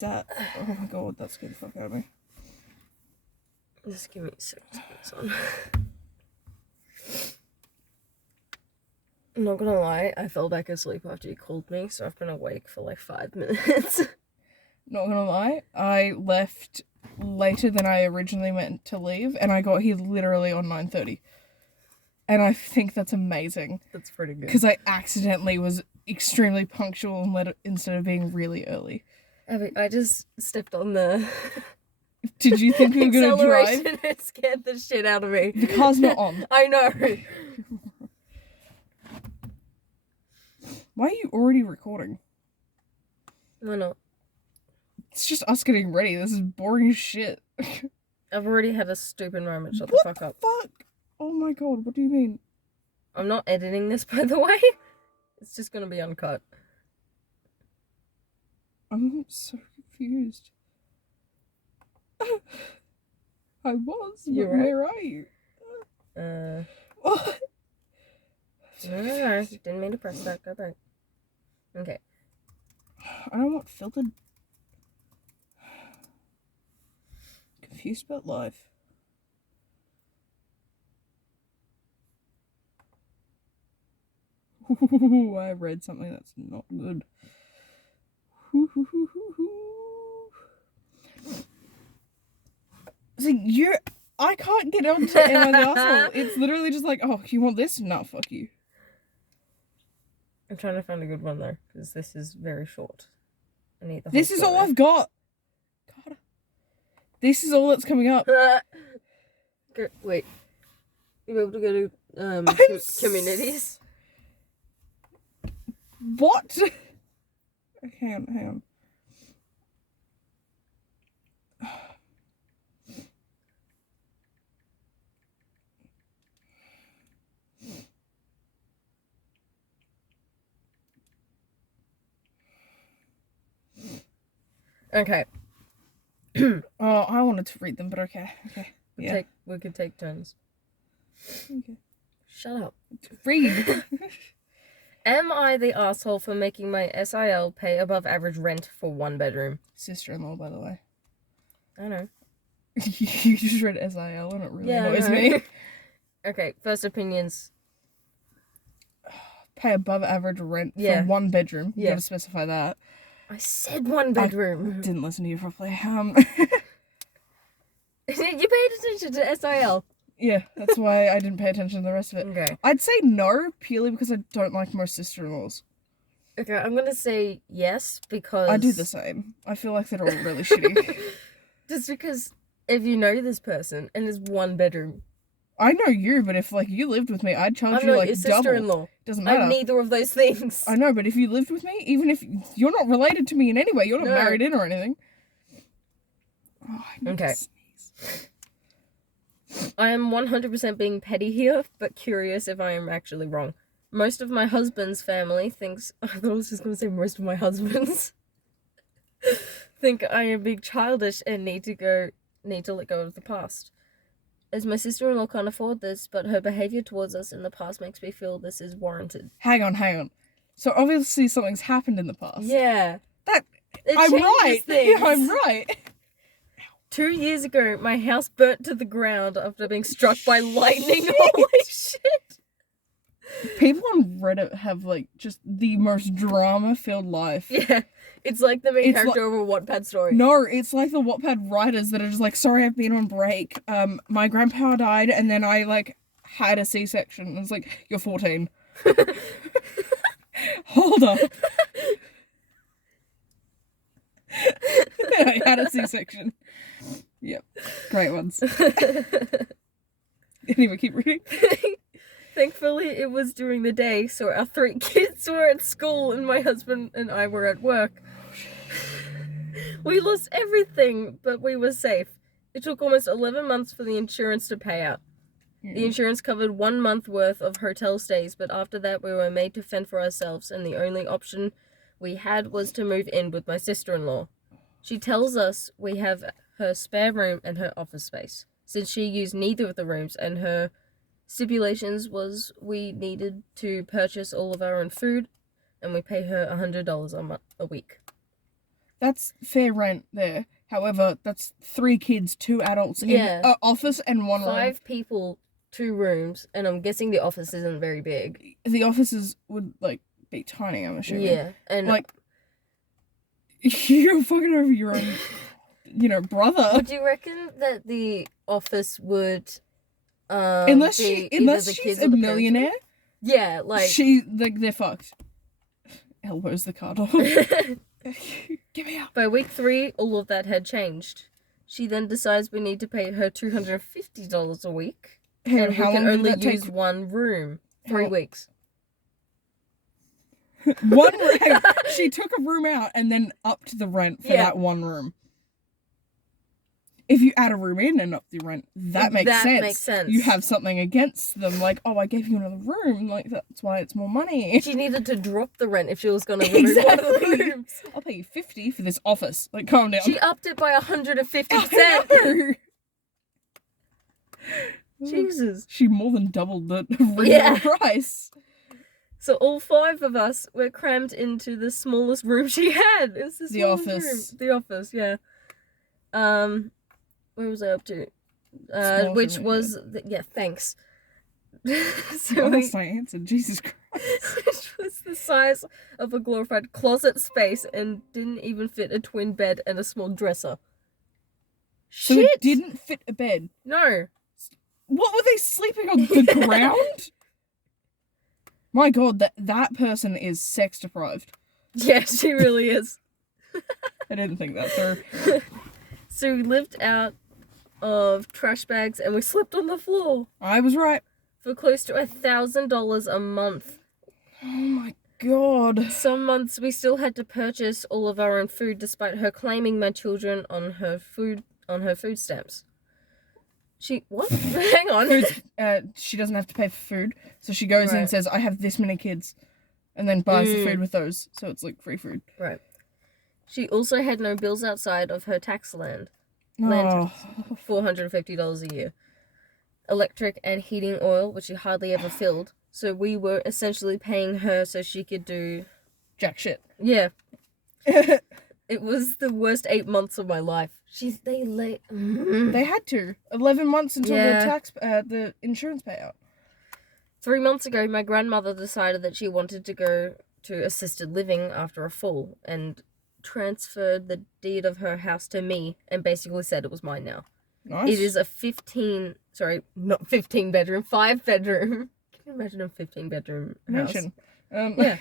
That, oh my god, that scared the fuck out of me. Just give me a second to put this on. I'm not gonna lie, I fell back asleep after you called me, so I've been awake for like 5 minutes. Not gonna lie, I left later than I originally meant to leave, and I got here literally on 9:30. And I think that's amazing. That's pretty good. Because I accidentally was extremely punctual and instead of being really early. Abbie, I just stepped on the... Did you think we were going to drive? It scared the shit out of me. The car's not on. I know. Why are you already recording? Why not? It's just us getting ready. This is boring as shit. I've already had a stupid moment. Shut the What fuck up. Fuck? Oh my god, what do you mean? I'm not editing this, by the way. It's just gonna be uncut. I'm so confused. I was, but You're right. where are you? What? No. Didn't mean to press that. Go back. Okay. I don't want filtered. Confused about life. Ooh, I read something that's not good. So I can't get onto Emma's asshole. It's literally just like, oh, you want this? No, fuck you. I'm trying to find a good one though, because this is very short. I need the whole This is all story. I've got. God. This is all that's coming up. Wait. You'll be able to go to communities? What? Hang on. Okay. Oh, I wanted to read them, but okay. Yeah. We could take turns. Okay. Shut up. Read. Am I the asshole for making my SIL pay above average rent for one bedroom? Sister-in-law, by the way. I know. You just read SIL and it really Yeah, annoys I know. me. Okay, first opinions. Pay above average rent Yeah. for one bedroom. You Yeah. gotta specify that. I said one bedroom. Didn't listen to you properly. You paid attention to SIL. Yeah, that's why I didn't pay attention to the rest of it. Okay. I'd say no, purely because I don't like most sister-in-laws. Okay, I'm gonna say yes because... I do the same. I feel like they're all really shitty. Just because if you know this person and there's one bedroom... I know you, but if like you lived with me, I'd charge I'm you not like your double. sister-in-law. Doesn't matter. I'm neither of those things. I know, but if you lived with me, even if you're not related to me in any way, you're not No. married in or anything. Oh, I need Okay. to sneeze. I am 100% being petty here, but curious if I am actually wrong. Most of my husband's family thinks... I thought I was just going to say most of my husbands. think I am being childish and need to let go of the past. As my sister-in-law can't afford this, but her behaviour towards us in the past makes me feel this is warranted. Hang on. So obviously something's happened in the past. Yeah. I'm right. Things. Yeah, I'm right. 2 years ago, my house burnt to the ground after being struck by lightning. Holy shit! People on Reddit have like just the most drama-filled life. Yeah, it's like the main It's character of a Wattpad story. No, it's like the Wattpad writers that are just like, sorry, I've been on break. My grandpa died, and then I like had a C-section. And it's like, you're 14. Hold up. I had a C-section. Yep, great ones. Anyway, keep reading. Thankfully, it was during the day, so our 3 kids were at school and my husband and I were at work. We lost everything, but we were safe. It took almost 11 months for the insurance to pay out. The insurance covered 1 month worth of hotel stays, but after that we were made to fend for ourselves, and the only option we had was to move in with my sister-in-law. She tells us we have her spare room and her office space, since she used neither of the rooms, and her stipulations was we needed to purchase all of our own food, and we pay her $100 a week. That's fair rent there. However, that's 3 kids, 2 adults in Yeah. an office and 1 room. 5 people, 2 rooms, and I'm guessing the office isn't very big. The offices would, like, be tiny, I'm assuming. Yeah, and like, you're fucking over your own, brother. would you reckon that the office would, Unless be either the she's kids a or the millionaire, yeah, like they're fucked. Elbows the card off. Get me out. by week 3, all of that had changed. She then decides we need to pay her $250 a week, and How we can long only did that use take? 1 room. 3 How- weeks. One room. She took a room out and then upped the rent for Yeah. that 1 room. If you add a room in and up the rent, that makes sense. You have something against them, like, oh, I gave you another room, like, that's why it's more money. She needed to drop the rent if she was going to remove one of the Exactly. rooms. I'll pay you $50 for this office. Like, calm down. She upped it by 150%. I know. Jesus. She more than doubled the original Yeah. price. So all 5 of us were crammed into the smallest room she had. It was the smallest office. room. The office, yeah. Where was I up to? Smallest Which room, was yeah, thanks. So Almost I answered. Jesus Christ. which was the size of a glorified closet space and didn't even fit a twin bed and a small dresser. So Shit! it didn't fit a bed. No. What were they sleeping on the ground? My God, that person is sex deprived. Yeah, she really is. I didn't think that through. So we lived out of trash bags and we slept on the floor I was right. for close to $1,000 a month. Oh my God. Some months we still had to purchase all of our own food despite her claiming my children on her food stamps. What? Hang on. She doesn't have to pay for food, so she goes in and Right. says, I have this many kids, and then buys the food with those, so it's like free food. Right. She also had no bills outside of her tax land. Oh, $450 a year. Electric and heating oil, which she hardly ever filled. So we were essentially paying her so she could do... jack shit. Yeah. It was the worst 8 months of my life. They had to 11 months until Yeah. the insurance payout. 3 months ago, my grandmother decided that she wanted to go to assisted living after a fall and transferred the deed of her house to me and basically said it was mine now. Nice. It is a 5 bedroom. Can you imagine a 15-bedroom house? Mansion. Yeah.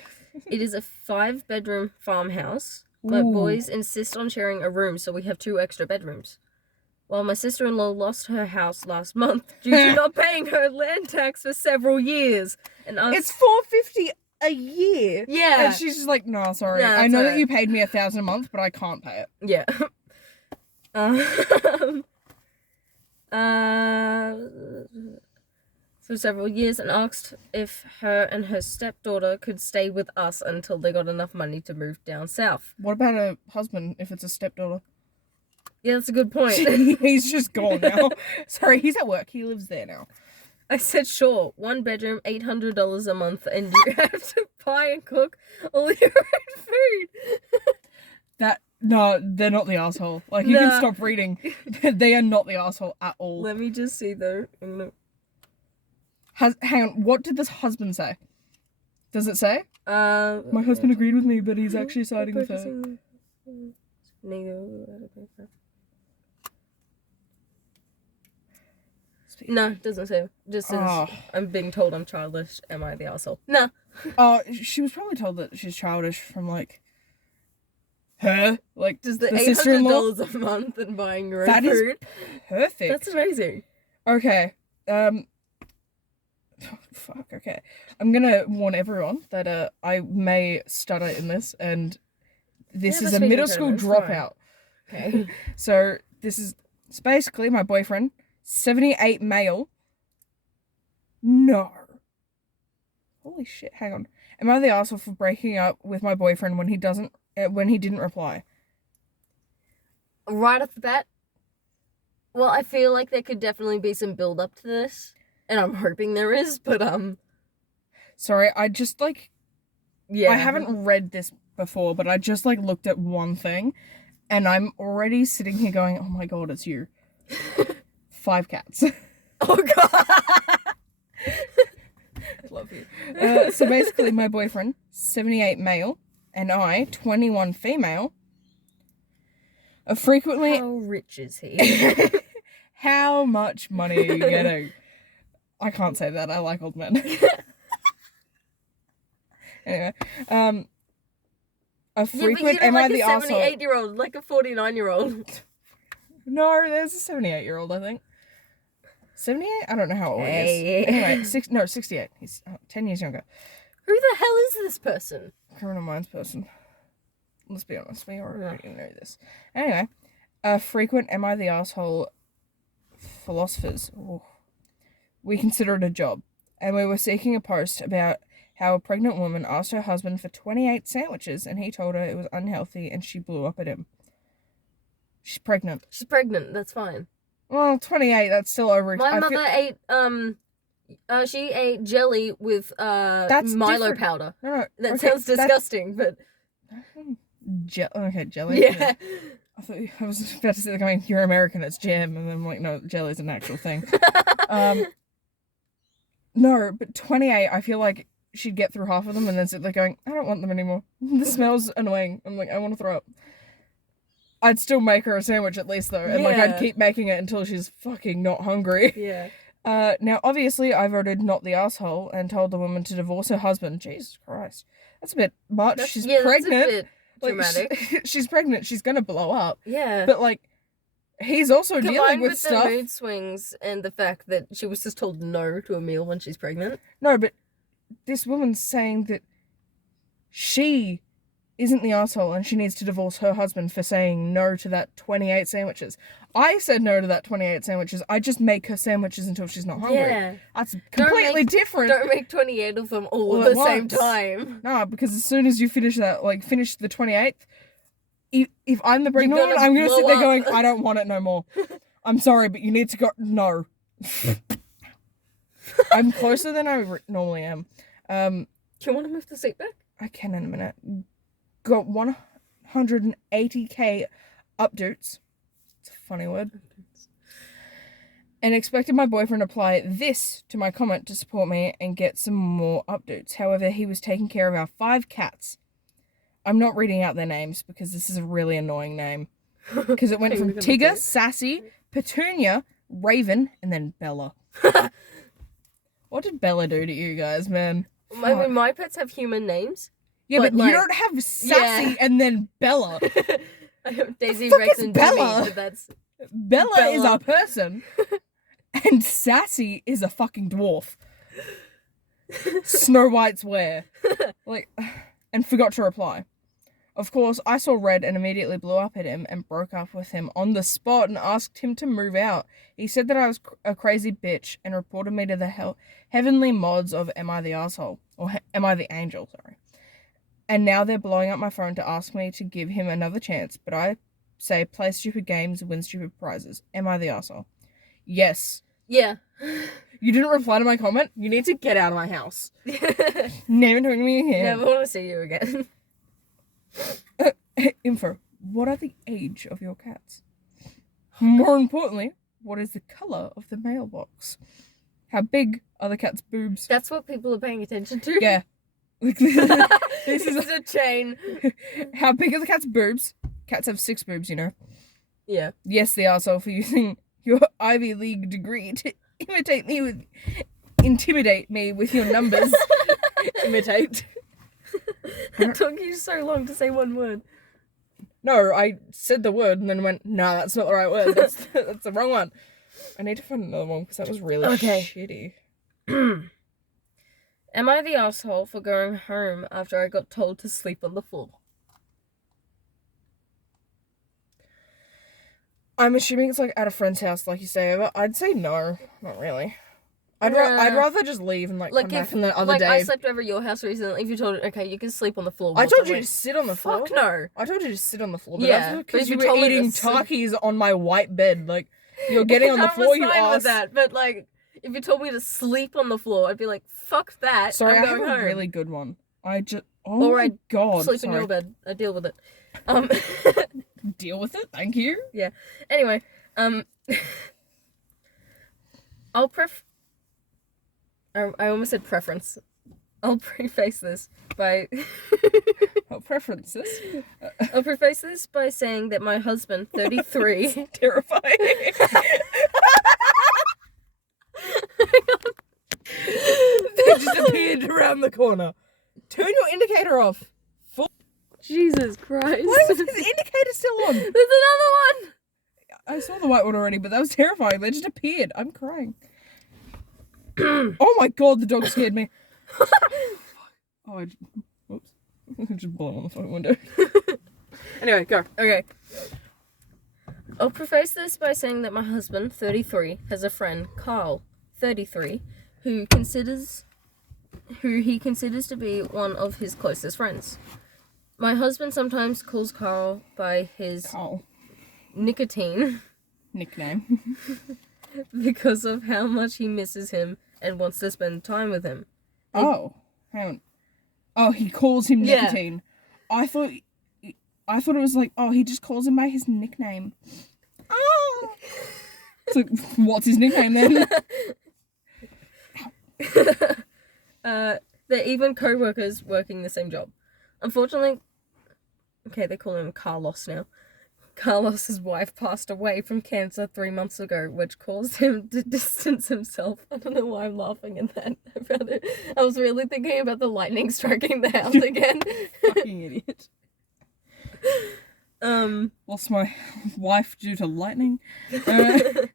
It is a 5-bedroom farmhouse, but Ooh. boys insist on sharing a room, so we have 2 extra bedrooms. While my sister-in-law lost her house last month due to not paying her land tax for several years. And It's $450 a year. Yeah. And she's just like, no, sorry. Yeah, I know that's that you paid me $1,000 a month, but I can't pay it. Yeah. For several years and asked if her and her stepdaughter could stay with us until they got enough money to move down south. What about a husband if it's a stepdaughter? Yeah, that's a good point. He's just gone now. Sorry, he's at work. He lives there now. I said, sure, 1 bedroom, $800 a month, and you have to buy and cook all your own food. No, they're not the asshole. Like, you can Nah. stop reading. They are not the asshole at all. Let me just see, though. Hang on, what did this husband say? Does it say? My husband agreed with me, but he's actually siding with her. No, it doesn't say. Just says, Oh. I'm being told I'm childish. Am I the asshole? No. Oh, she was probably told that she's childish from, like, her. Like, Just the sister-in-law. $800 a month and buying your own That is food. perfect. That's amazing. Okay. Fuck, okay. I'm gonna warn everyone that I may stutter in this, and this Yeah, is that's a middle school speaking impediment, dropout. Okay. So this is it's basically my boyfriend, 78 male. No. Holy shit, hang on. Am I the asshole for breaking up with my boyfriend when he didn't reply? Right off the bat, well, I feel like there could definitely be some build up to this, and I'm hoping there is, but Sorry, I just, like, yeah. I haven't read this before, but I just like looked at one thing and I'm already sitting here going, oh my god, it's you. 5 cats. Oh god. Love you. So basically my boyfriend, 78 male, and I, 21 female, are frequently... How rich is he? How much money are you getting? I can't say that. I like old men. Anyway, a frequent... Am I the a asshole? 78-year-old, like a 49-year-old? No, there's a 78-year-old, I think. 78? I don't know how old he Hey. is. Anyway, 68. He's 10 years younger. Who the hell is this person? Criminal minds person. Let's be honest, we already know this. Anyway, a frequent am I the asshole philosophers. Ooh. We consider it a job, and we were seeking a post about how a pregnant woman asked her husband for 28 sandwiches, and he told her it was unhealthy, and she blew up at him. She's pregnant. She's pregnant, that's fine. Well, 28, that's still over. My mother ate, she ate jelly with, Milo different. powder. No, That sounds disgusting, but... Okay, jelly. Yeah. I was about to say, like, I mean, you're American, it's jam, and then I'm like, no, jelly's an actual thing. No, but 28, I feel like she'd get through half of them and then sit there going, I don't want them anymore. The smell's annoying. I'm like, I want to throw up. I'd still make her a sandwich at least, though, and like, I'd keep making it until she's fucking not hungry. Yeah. Now, obviously, I voted not the asshole and told the woman to divorce her husband. Jesus Christ. That's a bit much. She's pregnant. That's a bit dramatic. She's pregnant. She's gonna blow up. Yeah. But, like, he's also dealing with stuff. The mood swings and the fact that she was just told no to a meal when she's pregnant. No, but this woman's saying that she isn't the asshole and she needs to divorce her husband for saying no to that 28 sandwiches. I said no to that 28 sandwiches. I just make her sandwiches until she's not hungry. Yeah. That's completely different. Don't make 28 of them all at the same time. No, because as soon as you finish the 28th, if I'm the pregnant one, I'm going to sit there going, I don't want it no more. I'm sorry, but you need to go. No. I'm closer than I normally am. Do you want to move the seat back? I can in a minute. Got 180k updates. It's a funny word. And expected my boyfriend to apply this to my comment to support me and get some more updates. However, he was taking care of our 5 cats. I'm not reading out their names because this is a really annoying name. Because it went from Tigger, Sassy, Petunia, Raven, and then Bella. What did Bella do to you guys, man? My pets have human names. Yeah, but you don't have Sassy and then Bella. I have Daisy, Rex, and Bella? Jimmy, but that's... Bella is a person. And Sassy is a fucking dwarf. Snow White's wear. And forgot to reply. Of course, I saw red and immediately blew up at him and broke up with him on the spot and asked him to move out. He said that I was a crazy bitch and reported me to the heavenly mods of Am I the Asshole? Or Am I the Angel, sorry. And now they're blowing up my phone to ask me to give him another chance, but I say play stupid games, win stupid prizes. Am I the asshole? Yes. Yeah. You didn't reply to my comment? You need to get out of my house. Never talking to me again. Never want to see you again. Info. What are the age of your cats? More importantly, what is the colour of the mailbox? How big are the cat's boobs? That's what people are paying attention to? Yeah. This is a chain. How big are the cat's boobs? Cats have 6 boobs, you know. Yeah. Yes, the arsehole for using your Ivy League degree to intimidate me with your numbers. Imitate. It took you so long to say one word. No, I said the word and then went, no, that's not the right word. That's the wrong one. I need to find another one because that was really shitty. Am I the asshole for going home after I got told to sleep on the floor? I'm assuming it's like at a friend's house, like you say over. I'd say no, not really. I'd rather just leave and come back on the other day. I slept over at your house recently. If you told okay, you can sleep on the floor. I told you to sit on the floor. Fuck no. I told you to sit on the floor. But Yeah, that's because but you you were told me eating to sleep. Takis on my white bed. Like, you're getting on the floor, you fine ass. with that, but if you told me to sleep on the floor, I'd be like, fuck that. Sorry, I'm I going have a home. really good one. Oh Or my I god. sleep in sorry. your bed. I deal with it. Deal with it, thank you. Yeah. Anyway, I'll I almost said preference. I'll preface this by Oh, preferences. I'll preface this by saying that my husband, 33, Terrifying. They just appeared around the corner. Turn your indicator off. Jesus Christ. Why was his indicator still on? There's another one. I saw the white one already, but that was terrifying. They just appeared. I'm crying. Oh my god, the dog scared me. Oh, whoops. I just blew on the phone window. Anyway, go. Okay. I'll preface this by saying that my husband, 33, has a friend, Carl, 33, who he considers to be one of his closest friends. My husband sometimes calls Carl by his Carl. nicotine Nickname. because of how much he misses him and wants to spend time with him. Oh, hang on. Oh, he calls him Yeah. nicotine. I thought it was like, oh, he just calls him by his nickname. Oh. It's like, what's his nickname then? They're even co-workers working the same job. Unfortunately, okay, they call him Carlos now. Carlos's wife passed away from cancer 3 months ago, which caused him to distance himself. I don't know why I'm laughing at that. I was really thinking about the lightning striking the house again. Fucking idiot. Lost my wife due to lightning. That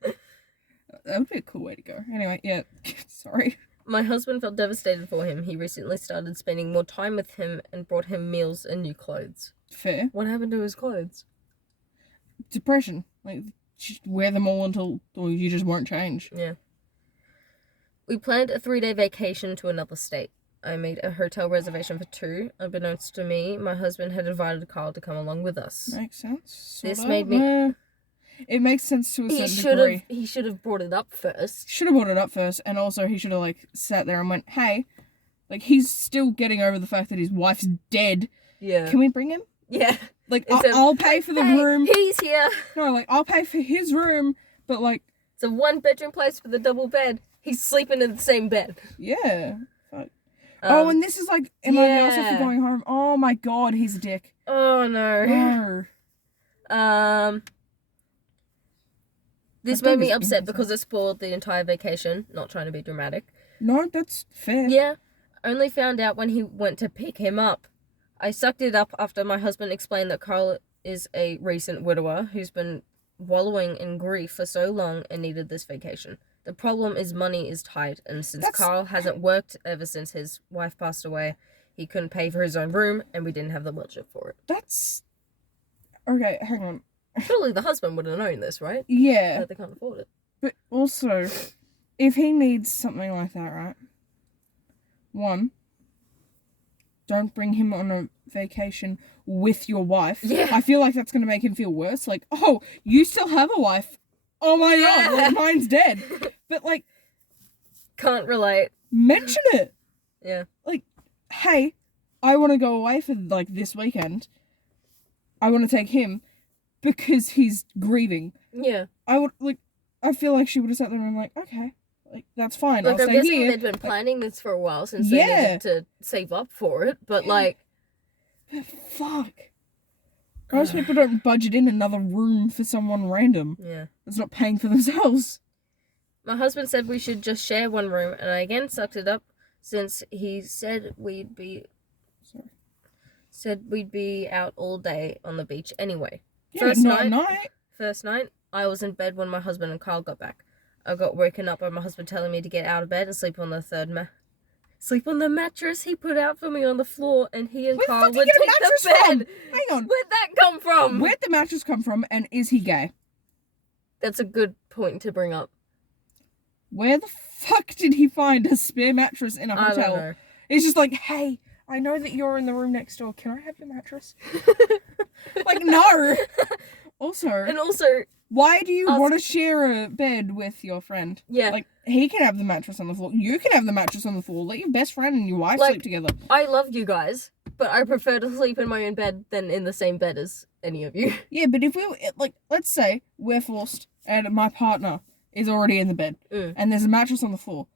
would be a cool way to go. Anyway, yeah. Sorry. My husband felt devastated for him. He recently started spending more time with him and brought him meals and new clothes. Fair. What happened to his clothes? Depression. Like, just wear them all until or you just won't change. Yeah. We planned a 3-day vacation to another state. I made a hotel reservation for 2. Unbeknownst to me, my husband had invited Carl to come along with us. Makes sense. This sorta. made me... It makes sense to a He certain degree. should have brought it up first. Should have brought it up first, and also he should have, like, sat there and went, hey, like, he's still getting over the fact that his wife's dead. Yeah. Can we bring him? Yeah. Like, Instead of, I'll pay for the room. He's here. No, like, I'll pay for his room, but, like... It's a 1-bedroom place with a double bed. He's sleeping in the same bed. Yeah. Fuck. Oh, and this is, like, am I also for going home? Oh, my God, he's a dick. Oh, no. No. This made me upset because it spoiled the entire vacation. Not trying to be dramatic. No, that's fair. Yeah. Only found out when he went to pick him up. I sucked it up after my husband explained that Carl is a recent widower who's been wallowing in grief for so long and needed this vacation. The problem is money is tight, and since Carl hasn't worked ever since his wife passed away, he couldn't pay for his own room, and we didn't have the budget for it. That's... Okay, hang on. Surely the husband would have known this, right? Yeah. That they can't afford it. But also, if he needs something like that, right? 1, don't bring him on a vacation with your wife. Yeah. I feel like that's going to make him feel worse. Like, oh, you still have a wife. Oh my God, like, mine's dead. But, like... Can't relate. Mention it. Yeah. Like, hey, I want to go away for, like, this weekend. I want to take him because he's grieving. Yeah. I feel like she would have sat there and been like, okay, like, that's fine. Like, I'll I'm stay guessing here. they'd been planning this for a while since Yeah. they needed to save up for it, but, like... Fuck. Most people don't budget in another room for someone random Yeah. that's not paying for themselves. My husband said we should just share one room, and I again sucked it up since he said we'd be out all day on the beach anyway. Yeah, night. First night, I was in bed when my husband and Carl got back. I got woken up by my husband telling me to get out of bed and sleep on the mattress he put out for me on the floor, and he and Carl would take the bed. Hang on. Where'd that come from? Where'd the mattress come from, and is he gay? That's a good point to bring up. Where the fuck did he find a spare mattress in a I hotel? don't know. It's just like, hey, I know that you're in the room next door. Can I have your mattress? Like, no. Also, why do you want to share a bed with your friend? Yeah. Like, he can have the mattress on the floor. You can have the mattress on the floor. Let your best friend and your wife sleep together. I love you guys, but I prefer to sleep in my own bed than in the same bed as any of you. Yeah, but if let's say we're forced and my partner is already in the bed and there's a mattress on the floor,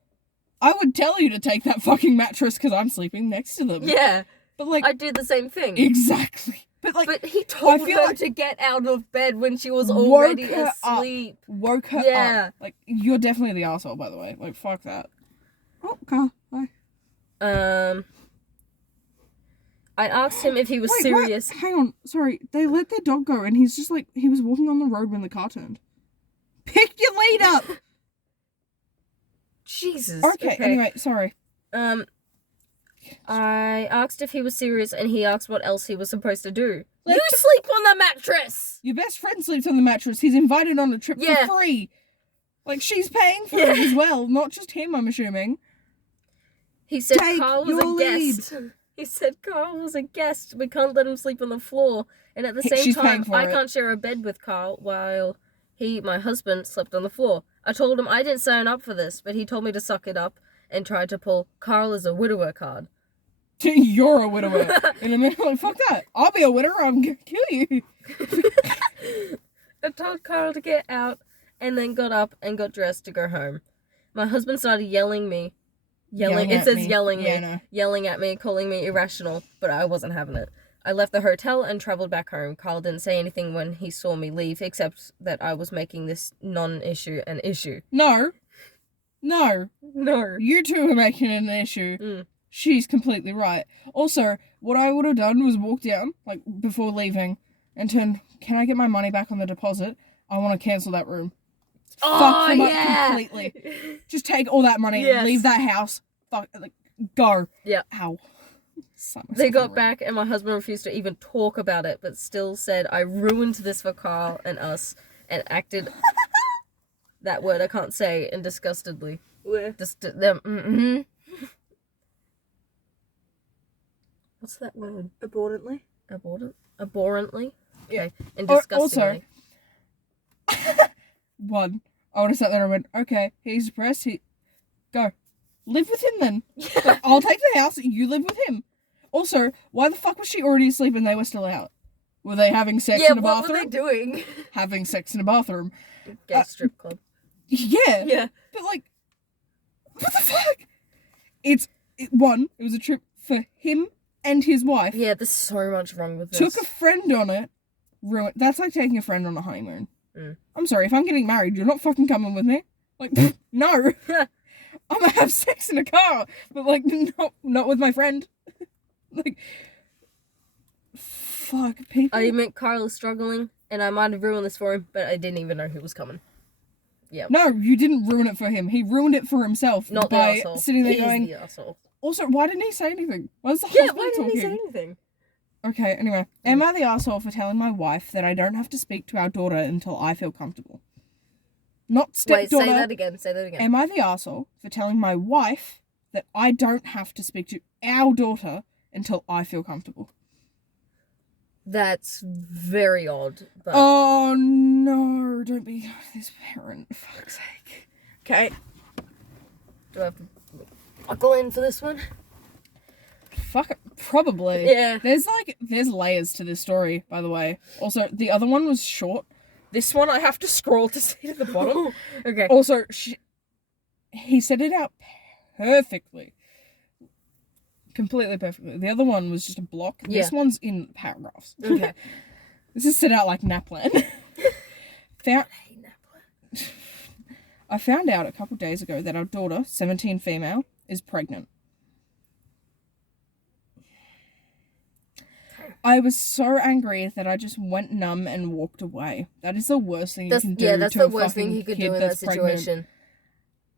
I would tell you to take that fucking mattress because I'm sleeping next to them. Yeah. But, like... I'd do the same thing. Exactly. But he told her to get out of bed when she was already asleep. Woke her up. Like, you're definitely the asshole, by the way. Like, fuck that. Oh, Carl. Bye. I asked him if he was serious. What? Hang on. Sorry. They let their dog go and he's just like... He was walking on the road when the car turned. Pick your lead up! Jesus. Okay, anyway, sorry. I asked if he was serious, and he asked what else he was supposed to do. You sleep on the mattress! Your best friend sleeps on the mattress. He's invited on a trip for free. Like, she's paying for it as well, not just him, I'm assuming. He said Carl was a guest. He said Carl was a guest. We can't let him sleep on the floor. And at the same time, I can't share a bed with Carl while he, my husband, slept on the floor. I told him I didn't sign up for this, but he told me to suck it up and tried to pull Carl is a widower card. You're a widower. In a minute, like, fuck that. I'll be a widower. I'm gonna kill you. I told Carl to get out and then got up and got dressed to go home. My husband started yelling at me, calling me irrational, but I wasn't having it. I left the hotel and traveled back home. Carl didn't say anything when he saw me leave, except that I was making this non-issue an issue. No. You two are making it an issue. She's completely right. Also, what I would have done was walk down, like, before leaving, and turn, can I get my money back on the deposit? I want to cancel that room. Fuck them up completely. Just take all that money, leave that house, go. Yeah. Ow. They got back and my husband refused to even talk about it, but still said I ruined this for Carl and us, and acted that word I can't say, and disgustedly. What's that word? Abhorrently. Abhorrently? Okay. And disgustingly. Also, one, I would have sat there and went, okay, he's depressed, go. Live with him then. Like, I'll take the house, you live with him. Also, why the fuck was she already asleep and they were still out? Were they having sex in a bathroom? Yeah, what were they doing? Having sex in a bathroom. Gay strip club. Yeah. Yeah. But, like, what the fuck? It was a trip for him and his wife. Yeah, there's so much wrong with this. Took a friend on it. Ruined. That's like taking a friend on a honeymoon. I'm sorry, if I'm getting married, you're not fucking coming with me. Like, no. I'm gonna have sex in a car, but, like, not with my friend. Like, fuck, people. I admit Carl is struggling, and I might have ruined this for him, but I didn't even know he was coming. Yeah. No, you didn't ruin it for him. He ruined it for himself. Not by the asshole. Sitting there He going, is the asshole. Also, why didn't he say anything? Why was the husband why didn't talking? he say anything? Okay, anyway. Am I the asshole for telling my wife that I don't have to speak to our daughter until I feel comfortable? Not stepdaughter. Wait, say that again. Am I the asshole for telling my wife that I don't have to speak to our daughter until I feel comfortable? That's very odd. But... Oh, no. Don't be this parent, for fuck's sake. Okay. Do I have to buckle in for this one? Fuck it. Probably. Yeah. There's layers to this story, by the way. Also, the other one was short. This one I have to scroll to see to the bottom. Okay. Also, he said it out perfectly. Completely perfectly. The other one was just a block. Yeah. This one's in paragraphs. Okay. This is set out like Naplan. I found out a couple days ago that our daughter, 17 female, is pregnant. I was so angry that I just went numb and walked away. That is the worst thing you can do. Yeah, that's to the a worst thing fucking he could kid do in that that's pregnant. situation.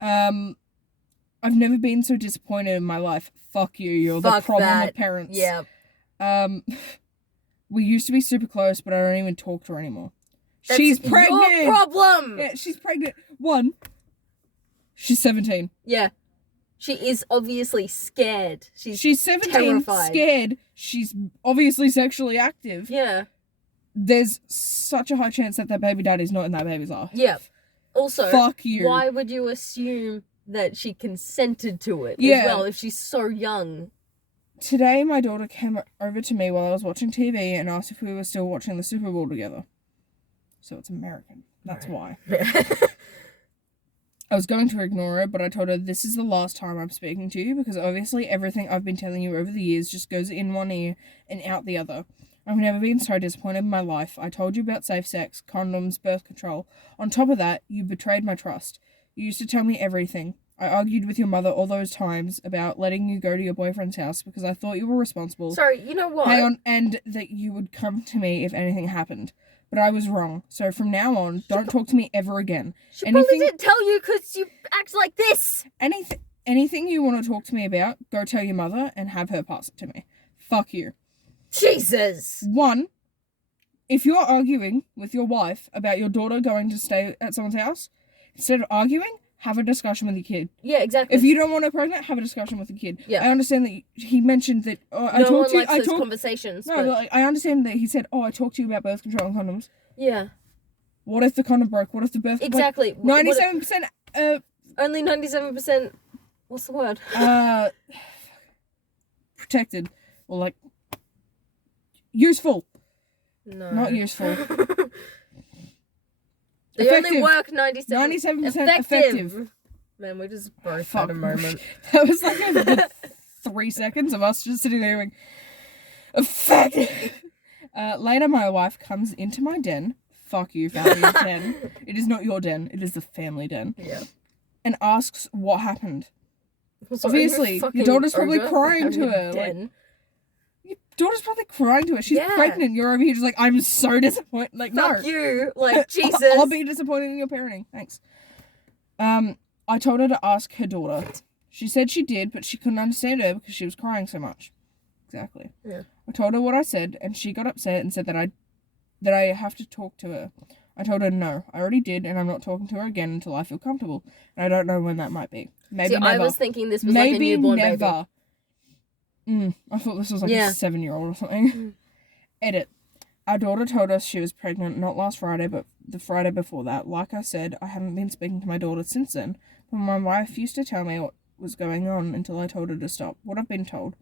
I've never been so disappointed in my life. Fuck you. You're the problem with parents. Yeah. We used to be super close, but I don't even talk to her anymore. That's She's pregnant. Your problem. Yeah, she's pregnant. One, she's 17. Yeah. She is obviously scared. She's 17, terrified. Scared. She's obviously sexually active. Yeah. There's such a high chance that baby daddy's not in that baby's life. Yeah. Also, fuck you. Why would you assume that she consented to it Yeah. as well if she's so young? Today, my daughter came over to me while I was watching TV and asked if we were still watching the Super Bowl together. So it's American. That's why. I was going to ignore her, but I told her this is the last time I'm speaking to you because obviously everything I've been telling you over the years just goes in one ear and out the other. I've never been so disappointed in my life. I told you about safe sex, condoms, birth control. On top of that, you betrayed my trust. You used to tell me everything. I argued with your mother all those times about letting you go to your boyfriend's house because I thought you were responsible. Sorry, you know what? Hang on, and that you would come to me if anything happened. But I was wrong. So from now on, don't talk to me ever again. She probably didn't tell you because you act like this. Anything you want to talk to me about, go tell your mother and have her pass it to me. Fuck you. Jesus. 1, if you're arguing with your wife about your daughter going to stay at someone's house, instead of arguing, have a discussion with your kid. Yeah, exactly. If you don't want her pregnant, have a discussion with the kid. Yeah. I understand that he mentioned that. I no talked one to you. likes those conversations. No, but I understand that he said, I talked to you about birth control and condoms. Yeah. What if the condom broke? What if the birth... Exactly. 97%... only 97%... What's the word? Protected. Or, like... Useful. No. Not useful. They Effective. only work 97% effective. Man, we just both had a moment. That was like a good 3 seconds of us just sitting there going, effective. Later, my wife comes into my den. Fuck you, family's den. It is not your den. It is the family den. Yeah. And asks what happened. Sorry, Obviously, your daughter's probably crying to her. Den. Your daughter's probably crying to her. She's pregnant. You're over here just like, I'm so disappointed. Like, Fuck no. you. Like, Jesus. I'll be disappointed in your parenting. Thanks. I told her to ask her daughter. She said she did, but she couldn't understand her because she was crying so much. Exactly. Yeah. I told her what I said, and she got upset and said that I have to talk to her. I told her no, I already did, and I'm not talking to her again until I feel comfortable. And I don't know when that might be. Maybe never. I was thinking this was like a newborn baby. I thought this was like a 7-year-old or something. Edit. Our daughter told us she was pregnant not last Friday, but the Friday before that. Like I said, I haven't been speaking to my daughter since then. But my wife used to tell me what was going on until I told her to stop. What I've been told.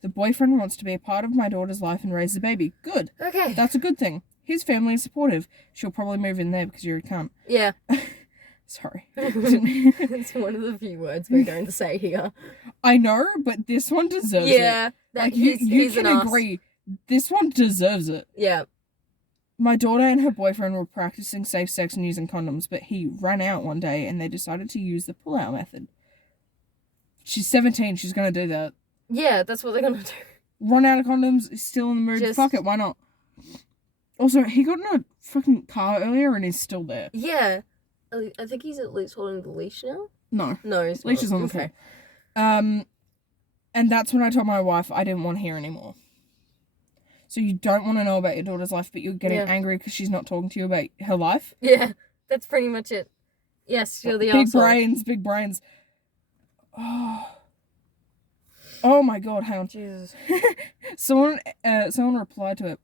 The boyfriend wants to be a part of my daughter's life and raise the baby. Good. Okay. That's a good thing. His family is supportive. She'll probably move in there because you're a cunt. Yeah. Sorry. It's one of the few words we're going to say here. I know, but this one deserves it. Yeah. Like, you can agree. This one deserves it. Yeah. My daughter and her boyfriend were practicing safe sex and using condoms, but he ran out one day and they decided to use the pull-out method. She's 17. She's going to do that. Yeah, that's what they're going to do. Run out of condoms, is still in the mood. Fuck it, why not? Also, he got in a fucking car earlier and he's still there. Yeah. I think he's at least holding the leash now. No. No, he's Leash is on the floor. And that's when I told my wife I didn't want to hear anymore. So you don't want to know about your daughter's life, but you're getting angry because she's not talking to you about her life? Yeah, that's pretty much it. Yes, you're the big arsehole. Big brains. Oh my god, hang on. Jesus. Someone replied to it.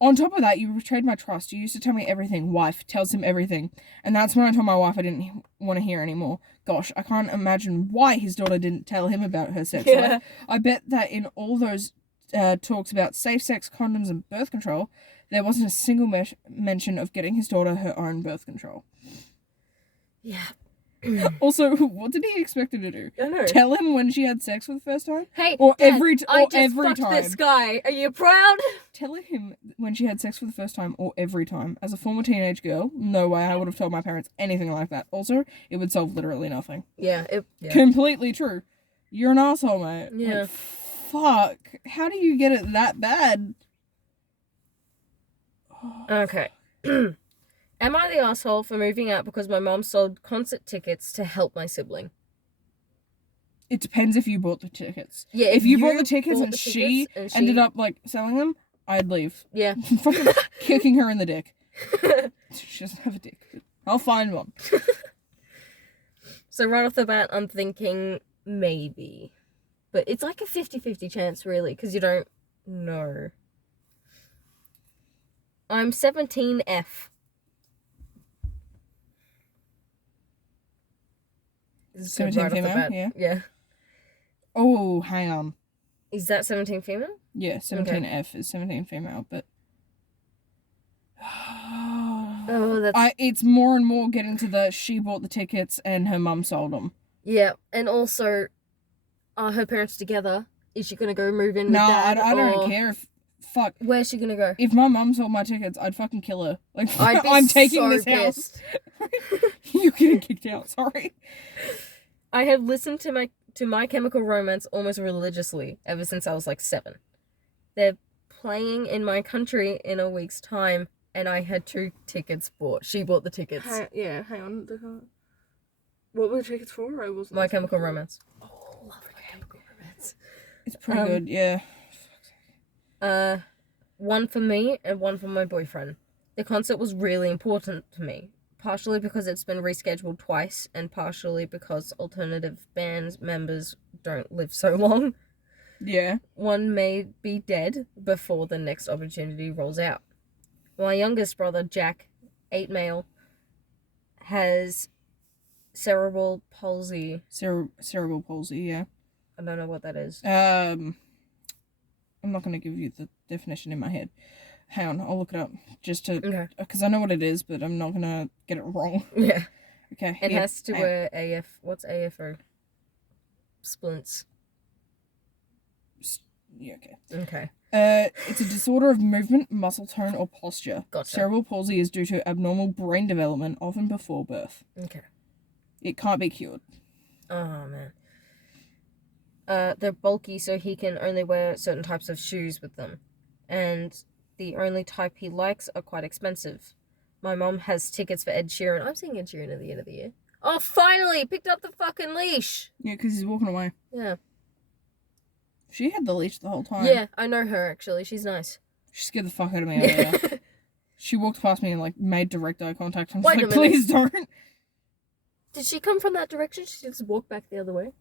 On top of that, you betrayed my trust. You used to tell me everything. Wife tells him everything. And that's when I told my wife I didn't want to hear anymore. Gosh, I can't imagine why his daughter didn't tell him about her sex life. I bet that in all those talks about safe sex, condoms, and birth control, there wasn't a single mention of getting his daughter her own birth control. Yeah. Also, what did he expect her to do? I know. Tell him when she had sex for the first time? Hey, or Dad, every I just every fucked time. this guy. Are you proud? Tell him when she had sex for the first time or every time. As a former teenage girl, no way I would have told my parents anything like that. Also, it would solve literally nothing. Yeah. Completely true. You're an asshole, mate. Yeah. Like, fuck. How do you get it that bad? Okay. Am I the asshole for moving out because my mom sold concert tickets to help my sibling? It depends if you bought the tickets. Yeah, if you bought the tickets and she ended up, like, selling them, I'd leave. Yeah. Fucking kicking her in the dick. She doesn't have a dick. I'll find one. So right off the bat, I'm thinking maybe. But it's like a 50-50 chance, really, because you don't know. I'm 17F. This is 17 right off the female, bat. Yeah. Oh, hang on. Is that 17 female? Yeah, 17F is 17 female, but... Oh, that's... It's more and more getting to the she bought the tickets and her mum sold them. Yeah, and also, are her parents together? Is she gonna go move in with dad? I don't care if... Fuck. Where's she gonna go? If my mum sold my tickets, I'd fucking kill her. Like, I'd be I'm taking so this pissed. house. You're getting kicked out, sorry. I have listened to My Chemical Romance almost religiously ever since I was like 7. They're playing in my country in a week's time, and I had 2 tickets bought. She bought the tickets. Hang on. What were the tickets for? I wasn't. My Chemical Romance. Oh, love My Chemical Romance. It's pretty good, yeah. One for me and one for my boyfriend. The concert was really important to me, partially because it's been rescheduled twice, and partially because alternative band members don't live so long. Yeah. One may be dead before the next opportunity rolls out. My youngest brother, Jack, 8 male, has cerebral palsy. Cerebral palsy, yeah. I don't know what that is. I'm not going to give you the definition in my head. Hang on, I'll look it up. Just to... Okay. Because I know what it is, but I'm not going to get it wrong. Yeah. Okay. It has to wear AF... What's AFO? Splints. Yeah, okay. Okay. It's a disorder of movement, muscle tone, or posture. Gotcha. Cerebral palsy is due to abnormal brain development, often before birth. Okay. It can't be cured. Oh, man. They're bulky, so he can only wear certain types of shoes with them. And the only type he likes are quite expensive. My mom has tickets for Ed Sheeran. I'm seeing Ed Sheeran at the end of the year. Oh, finally! Picked up the fucking leash! Yeah, because he's walking away. Yeah. She had the leash the whole time. Yeah, I know her, actually. She's nice. She scared the fuck out of me earlier. She walked past me and, like, made direct eye contact. I'm Wait just a like, minute. please don't. Did she come from that direction? She just walked back the other way?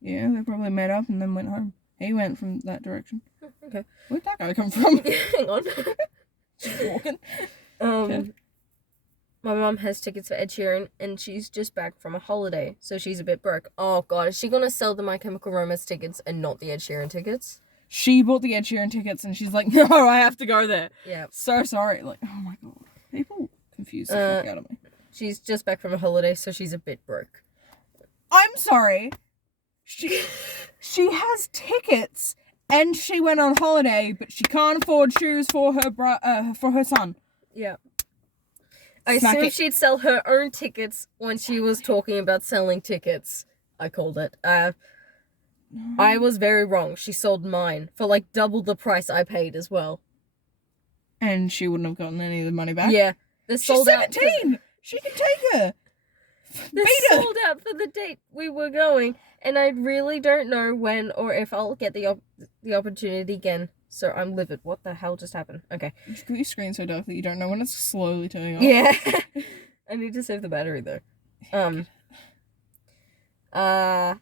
Yeah, they probably met up and then went home. He went from that direction. Okay. Where'd that guy come from? Hang on. Just walking. Okay. My mom has tickets for Ed Sheeran, and she's just back from a holiday, so she's a bit broke. Oh, God, is she gonna sell the My Chemical Romance tickets and not the Ed Sheeran tickets? She bought the Ed Sheeran tickets and she's like, no, I have to go there. Yeah. So sorry. Like, oh my God. People confuse the fuck out of me. She's just back from a holiday, so she's a bit broke. I'm sorry. She has tickets and she went on holiday, but she can't afford shoes for her son. Yeah. I Smack assumed it. she'd sell her own tickets when she was talking about selling tickets. I called it. I was very wrong. She sold mine for like double the price I paid as well. And she wouldn't have gotten any of the money back. Yeah. They're She's sold 17. She can take her. They're Beat her. sold out for the date we were going, and I really don't know when or if I'll get the opportunity again. So I'm livid. What the hell just happened? Okay. You just got your screen so dark that you don't know when it's slowly turning off. Yeah. I need to save the battery though. I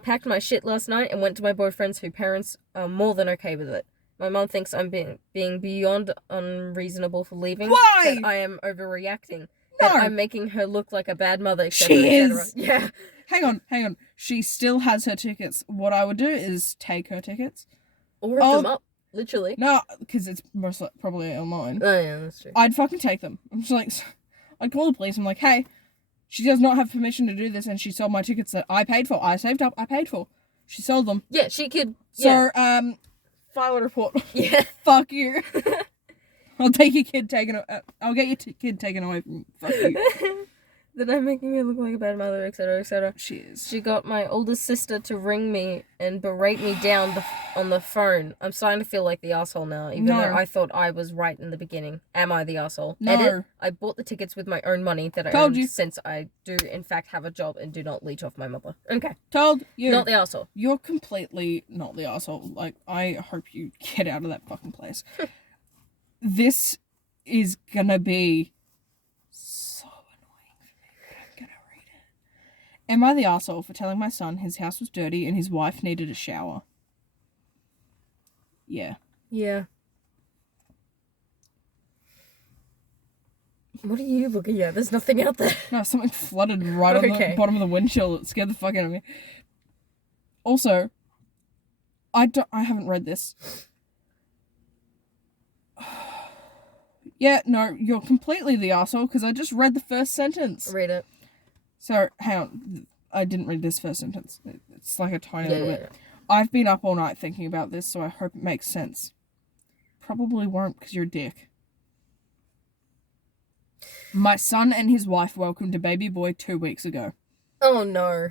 packed my shit last night and went to my boyfriend's, whose parents are more than okay with it. My mom thinks I'm being beyond unreasonable for leaving. Why? That I am overreacting. No. That I'm making her look like a bad mother, etc. She etc. is. Yeah. Hang on. She still has her tickets. What I would do is take her tickets. Or rip them up, literally. No, because it's probably online. Oh, yeah, that's true. I'd fucking take them. I'm just like, I'd call the police. I'm like, hey, she does not have permission to do this, and she sold my tickets that I paid for. I saved up. I paid for. She sold them. Yeah, she could. So, Yeah. File a report. Yeah. Fuck you. I'll take your kid taken. I'll get your kid taken away from you. Fuck you. That I'm making her look like a bad mother, etc., etc. She is. She got my oldest sister to ring me and berate me down on the phone. I'm starting to feel like the asshole now, even though I thought I was right in the beginning. Am I the asshole? No. Edit, I bought the tickets with my own money that I Told earned you. since I do, in fact, have a job and do not leech off my mother. Okay. Told you. Not the asshole. You're completely not the asshole. Like, I hope you get out of that fucking place. This is gonna be so annoying for me, but I'm gonna read it. Am I the asshole for telling my son his house was dirty and his wife needed a shower? Yeah. Yeah. What are you looking at? There's nothing out there. No, something flooded right on the Okay. bottom of the windshield. It scared the fuck out of me. Also, I haven't read this. Yeah, no, you're completely the arsehole because I just read the first sentence. Read it. So, hang on. I didn't read this first sentence. It's like a tiny little bit. Yeah. I've been up all night thinking about this, so I hope it makes sense. Probably won't because you're a dick. My son and his wife welcomed a baby boy 2 weeks ago. Oh no.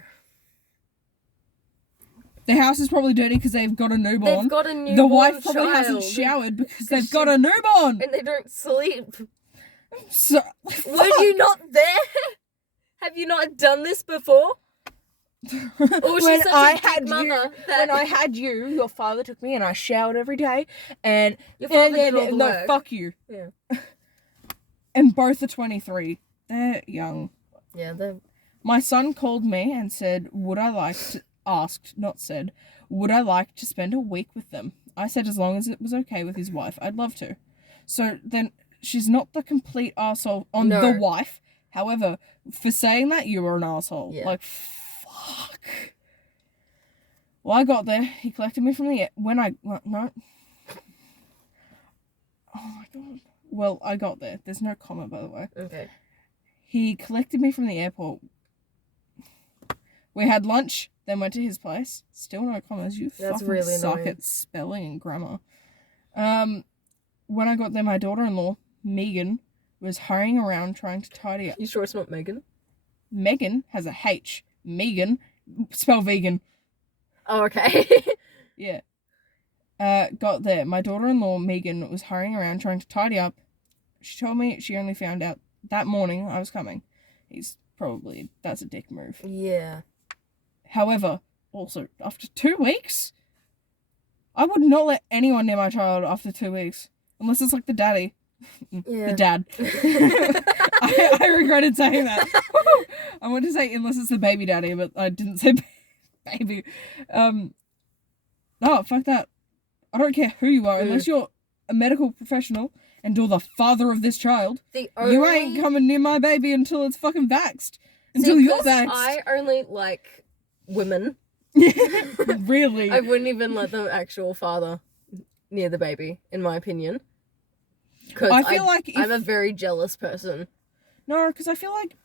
The house is probably dirty because they've got a newborn. They've got a newborn. The wife probably child. hasn't showered because they've got a newborn. And they don't sleep. So, Were you not there? Have you not done this before? Or was she such a dick mother that when I had you, your father took me and I showered every day. And your father did all the no, work? fuck you. Yeah. And both are 23. They're young. Yeah, they're... My son called me and said, would I like to spend a week with them? I said as long as it was okay with his wife, I'd love to. So then she's not the complete arsehole on No. the wife. However, for saying that, you were an arsehole. Yeah. Like, fuck. Well, I got there. He collected me from the... No. Oh my god. Well, I got there. There's no comma, by the way. Okay. He collected me from the airport. We had lunch, then went to his place. Still no commas. You That's fucking really suck annoying. at spelling and grammar. When I got there, my daughter-in-law, Megan, was hurrying around trying to tidy up. You sure it's not Megan? Megan has a H. Megan, spell vegan. Oh, okay. Yeah. Got there. My daughter-in-law, Megan, was hurrying around trying to tidy up. She told me she only found out that morning I was coming. That's a dick move. Yeah. However, also, after 2 weeks, I would not let anyone near my child after 2 weeks. Unless it's like the daddy. Yeah. The dad. I regretted saying that. I wanted to say unless it's the baby daddy, but I didn't say baby. No, fuck that. I don't care who you are, unless you're a medical professional and you're the father of this child. You ain't coming near my baby until it's fucking vaxxed. Until you're vaxxed. I only like women. Really? I wouldn't even let the actual father near the baby, in my opinion. Because I feel like I'm a very jealous person. No, because I feel like,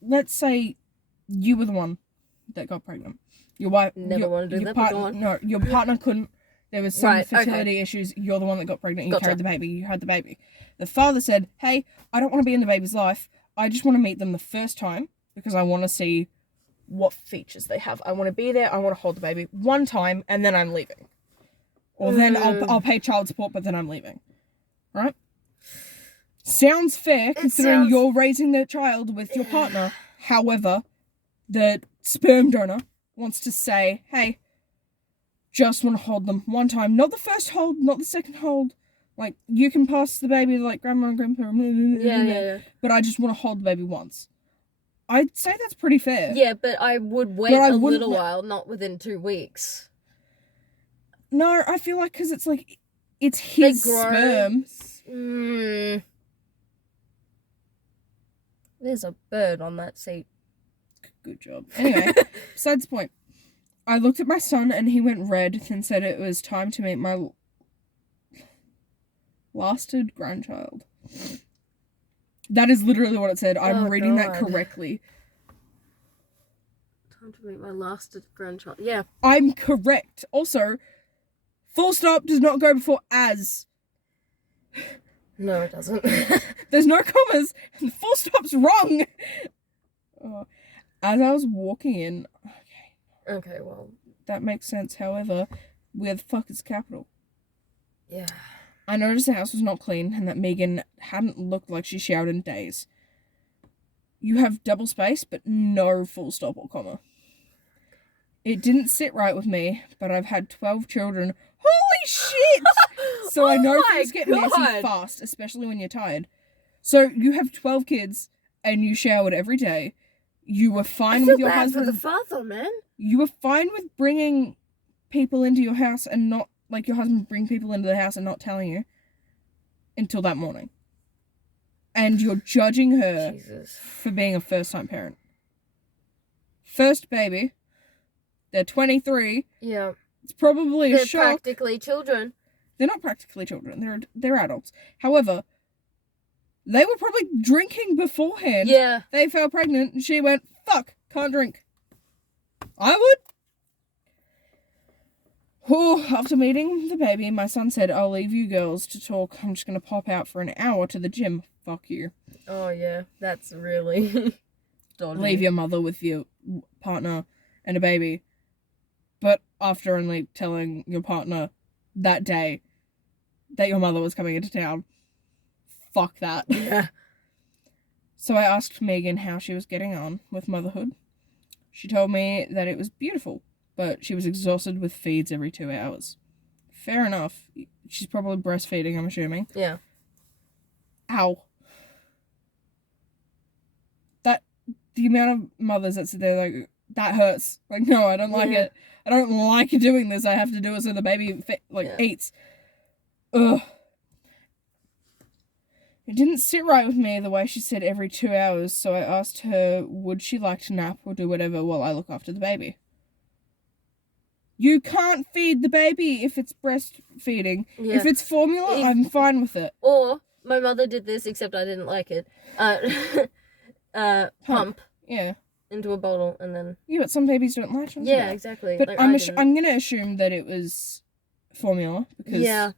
let's say you were the one that got pregnant. Your wife... Never want to do that, but go on. No, your partner couldn't. There was some Right, fertility issues. You're the one that got pregnant. You Gotcha. carried the baby. You had the baby. The father said, hey, I don't want to be in the baby's life. I just want to meet them the first time because I want to see what features they have. I want to be there. I want to hold the baby one time and then I'm leaving. Or then I'll pay child support, but then I'm leaving. Right? Sounds fair considering you're raising the child with your partner. However, the sperm donor wants to say, hey, just want to hold them one time. Not the first hold, not the second hold. Like, you can pass the baby to, like, grandma and grandpa. Yeah. But I just want to hold the baby once. I'd say that's pretty fair. Yeah, but I would wait But I a wouldn't little while, not within 2 weeks. No, I feel like because it's, like, it's his sperm. There's a bird on that seat. Good job. Anyway, besides the point. I looked at my son and he went red and said it was time to meet my lasted grandchild. That is literally what it said. I'm reading that correctly. Time to meet my lasted grandchild. Yeah. I'm correct. Also, full stop does not go before as. No, it doesn't. There's no commas and the full stop's wrong. As I was walking in... Okay, well... That makes sense. However, where the fuck is the capital? Yeah. I noticed the house was not clean and that Megan hadn't looked like she showered in days. You have double space, but no full stop or comma. It didn't sit right with me, but I've had 12 children. Holy shit! So I know things get messy fast, especially when you're tired. So you have 12 kids and you showered every day. You were fine with your husband. For the father, man. You were fine with bringing people into your house and not, like, your husband bring people into the house and not telling you until that morning. And you're judging her for being a first-time parent. First baby. They're 23. Yeah. It's probably a They're shock. practically children. They're not practically children. They're adults. However, they were probably drinking beforehand. Yeah. They fell pregnant, and she went, fuck, can't drink. I would. Oh, after meeting the baby, my son said, I'll leave you girls to talk. I'm just going to pop out for an hour to the gym. Fuck you. Oh, yeah. That's really dodgy. Leave your mother with your partner and a baby. But after only telling your partner that day that your mother was coming into town, fuck that. Yeah. So I asked Megan how she was getting on with motherhood. She told me that it was beautiful, but she was exhausted with feeds every 2 hours. Fair enough. She's probably breastfeeding, I'm assuming. Yeah. Ow. The amount of mothers that sit there like, that hurts. Like, no, I don't like it. I don't like doing this. I have to do it so the baby, eats. Ugh. It didn't sit right with me the way she said every 2 hours, so I asked her would she like to nap or do whatever while I look after the baby. You can't feed the baby if it's breastfeeding. Yeah. If it's formula, I'm fine with it. Or, my mother did this, except I didn't like it. Pump Yeah. into a bottle and then... Yeah, but some babies don't latch onto Yeah, that. exactly. But Like, I'm I didn't. going to assume that it was formula, because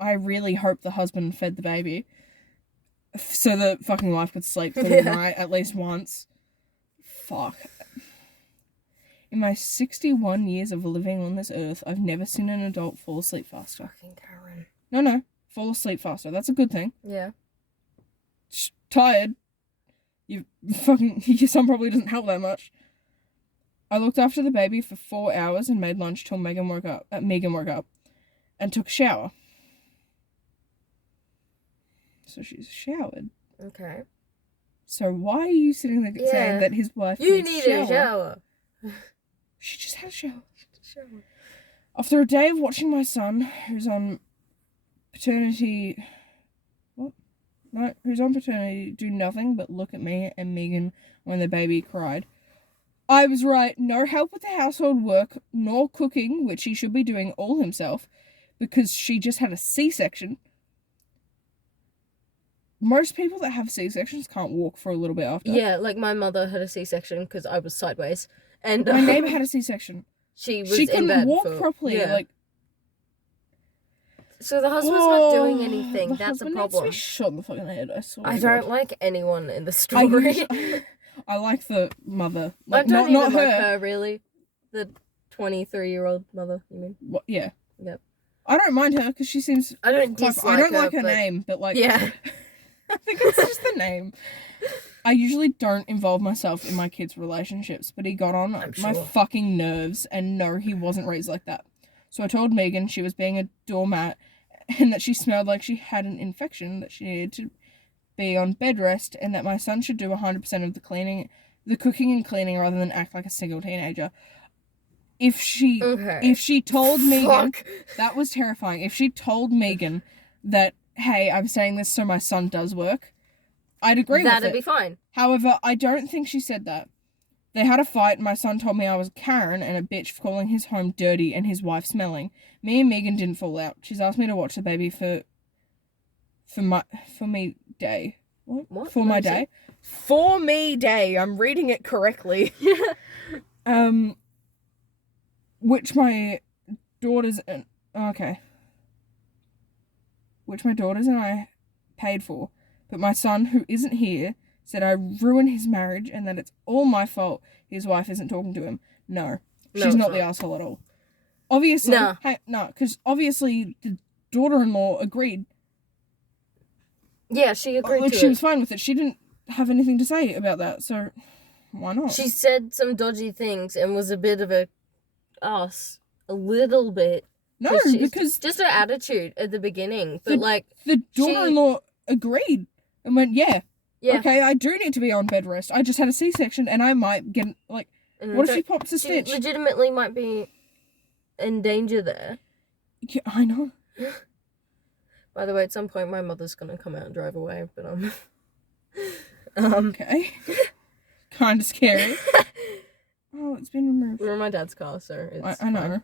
I really hope the husband fed the baby so the fucking wife could sleep through the night at least once. Fuck. In my 61 years of living on this earth, I've never seen an adult fall asleep faster. Fucking Karen. No, fall asleep faster. That's a good thing. Yeah. Tired. Your son probably doesn't help that much. I looked after the baby for 4 hours and made lunch till Megan woke up, and took a shower. So she's showered. Okay. So why are you sitting there saying that his wife You needs need shower? a shower. She just had a shower. After a day of watching my son, who's on paternity... No, who's on paternity, do nothing but look at me and Megan when the baby cried. I was right, no help with the household work, nor cooking, which he should be doing all himself, because she just had a C-section. Most people that have C-sections can't walk for a little bit after. Yeah, like my mother had a C-section because I was sideways. And My neighbour had a C-section. she was She in couldn't bed walk for, properly, yeah. like... So the husband's not doing the anything. That's a husband problem. needs to be shot in the fucking head, I swear. I to don't God. like anyone in the I story. I like the mother. I Like, don't not even like her. her, really. The 23-year-old mother, you mean? What, yeah. Yep. I don't mind her because she seems... I don't Like, dislike I don't her, like her but... name, but like... Yeah. I think it's just the name. I usually don't involve myself in my kids' relationships, but he got on I'm my sure. fucking nerves, and no, he wasn't raised like that. So I told Megan she was being a doormat, and that she smelled like she had an infection, that she needed to be on bed rest, and that my son should do 100% of the cooking and cleaning rather than act like a single teenager. If she told Megan, that was terrifying. If she told Megan that, hey, I'm saying this so my son does work, I'd agree with it. That'd be fine. However, I don't think she said that. They had a fight, and my son told me I was Karen and a bitch for calling his home dirty and his wife smelling. Me and Megan didn't fall out. She's asked me to watch the baby for me day. What? For my day. For me day. I'm reading it correctly. Which my daughters and which my daughters and I paid for. But my son, who isn't here, said I ruined his marriage and that it's all my fault his wife isn't talking to him. No, she's not the asshole at all. Obviously, because obviously the daughter-in-law agreed. Yeah, she agreed to She it. was fine with it. She didn't have anything to say about that, so why not? She said some dodgy things and was a bit of a ass. A little bit. No, because just her attitude at the beginning. But the daughter-in-law agreed and went, yeah, okay, I do need to be on bed rest. I just had a C-section and I might get, what if she pops a stitch? She legitimately might be in danger there. Yeah, I know. By the way, at some point my mother's gonna come out and drive away, but okay. Kind of scary. Oh, it's been removed. we're in my dad's car, so it's I know.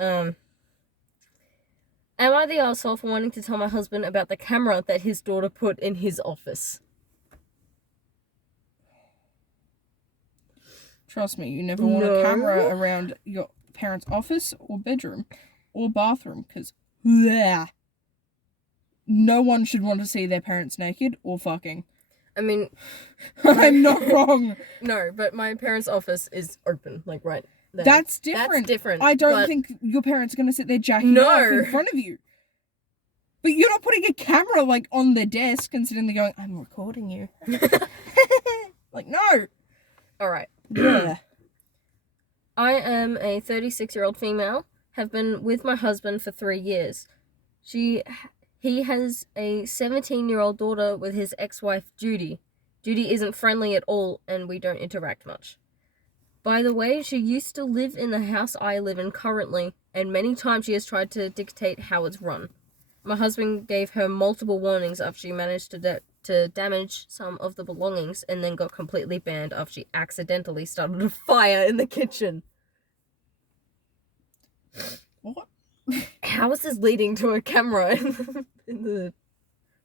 Am I the arsehole for wanting to tell my husband about the camera that his daughter put in his office? Trust me, you never want a camera No. around your parents' office or bedroom or bathroom, because no one should want to see their parents naked or fucking. I mean, I'm not wrong. no, but my parents' office is open, like right there. That's different. That's different. I don't but think your parents are going to sit there jacking No. off in front of you. But you're not putting a camera, like, on the desk and sitting there going, I'm recording you. Like, no. All right. Yeah. I am a 36-year-old female, have been with my husband for 3 years. He has a 17-year-old daughter with his ex-wife, Judy. Judy isn't friendly at all, and we don't interact much. By the way, she used to live in the house I live in currently, and many times she has tried to dictate how it's run. My husband gave her multiple warnings after she managed to damage some of the belongings, and then got completely banned after she accidentally started a fire in the kitchen. What? How is this leading to a camera in the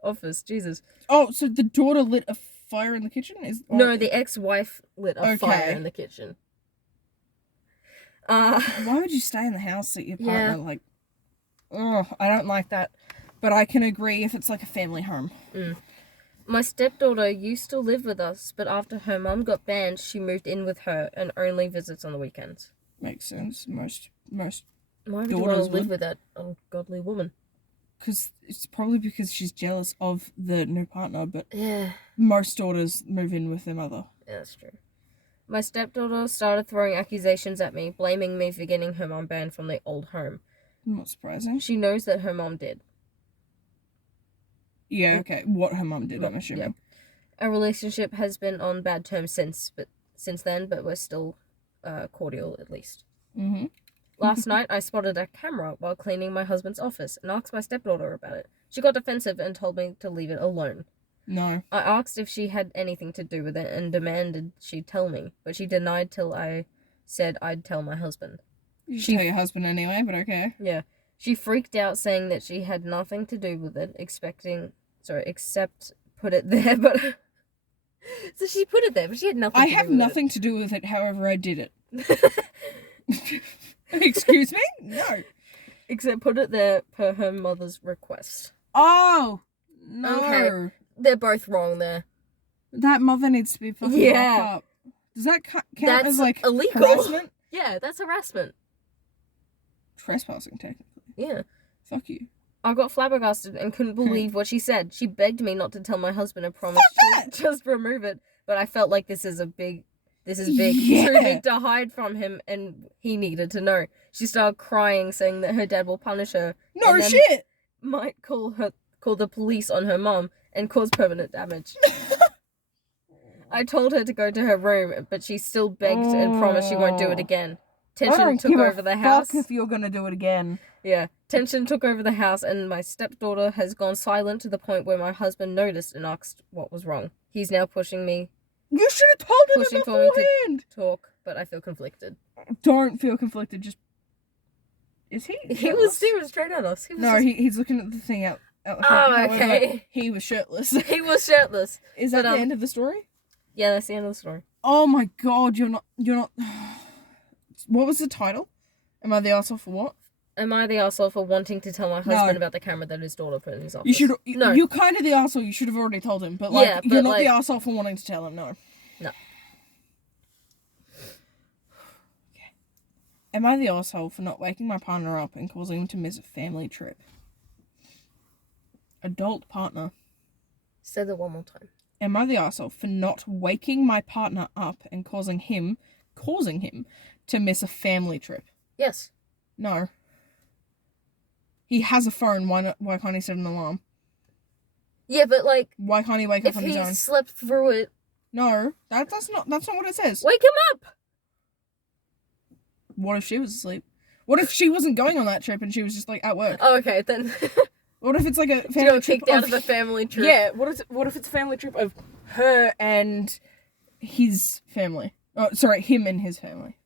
office? Jesus. Oh, so the daughter lit a fire in the kitchen? No, the ex-wife lit a fire Okay. in the kitchen. Why would you stay in the house that your partner, Yeah. like... Oh, I don't like that. But I can agree if it's like a family home. My stepdaughter used to live with us, but after her mum got banned, she moved in with her and only visits on the weekends. Makes sense. Most Why would you want Daughters to live would. with that ungodly woman? because it's probably because she's jealous of the new partner, but Yeah, most daughters move in with their mother. that's true. My stepdaughter started throwing accusations at me, blaming me for getting her mum banned from the old home. Not surprising. She knows that her mum did. Yeah, okay. What her mum did, I'm Yeah. assuming. Our relationship has been on bad terms since then, but we're still cordial at least. Mm-hmm. Last night, I spotted a camera while cleaning my husband's office and asked my stepdaughter about it. She got defensive and told me to leave it alone. No. I asked if she had anything to do with it and demanded she tell me, but she denied till I said I'd tell my husband. You should tell your husband anyway, but okay. Yeah. She freaked out saying that she had nothing to do with it, except put it there, but... So she put it there, but she had nothing I to do have with nothing to do with it, however I did it. Excuse me? No. Except put it there per her mother's request. Oh! No. Okay. They're both wrong there. That mother needs to be fucking Yeah. locked up. Does that count That's as, like, illegal. harassment? Yeah, that's harassment. Trespassing, technically. Yeah. Fuck you. I got flabbergasted and couldn't believe what she said. She begged me not to tell my husband and promised Fuck to just remove it. But I felt like this is big. Yeah. Too big to hide from him, and he needed to know. She started crying, saying that her dad will punish her. No and then shit! Might call the police on her mom and cause permanent damage. I told her to go to her room, but she still begged and promised she won't do it again. I Tension don't took give over a the house. fuck if you're gonna do it again. Yeah, tension took over the house, and my stepdaughter has gone silent to the point where my husband noticed and asked what was wrong. He's now pushing me You should have told him Pushing for me to- beforehand! to talk, but I feel conflicted. Don't feel conflicted, just... Is he? He was straight at us. He was No, just- he's looking at the thing out the Oh, front. However, okay. he was shirtless. he was shirtless. Is that But, the end of the story? Yeah, that's the end of the story. Oh my god, you're not... What was the title? Am I the arsehole for what? Am I the arsehole for wanting to tell my husband about the camera that his daughter put in his office? You should... No. You're kind of the arsehole, you should have already told him. But, like, Yeah, but, you're not like- the arsehole for wanting to tell him, no. No. Okay. Am I the arsehole for not waking my partner up and causing him to miss a family trip? Adult partner. Say that one more time. Am I the arsehole for not waking my partner up and causing him to miss a family trip? Yes. No. He has a phone, why can't he set an alarm? Yeah, but like, Why can't he wake up if on his he own? slept through it, No, that's not what it says. wake him up! What if she was asleep? What if she wasn't going on that trip and she was just like at work? Oh, okay, then. What if it's like a She family got trip kicked out of a family trip. Yeah, what if it's a family trip of her and his family? Oh, sorry, him and his family.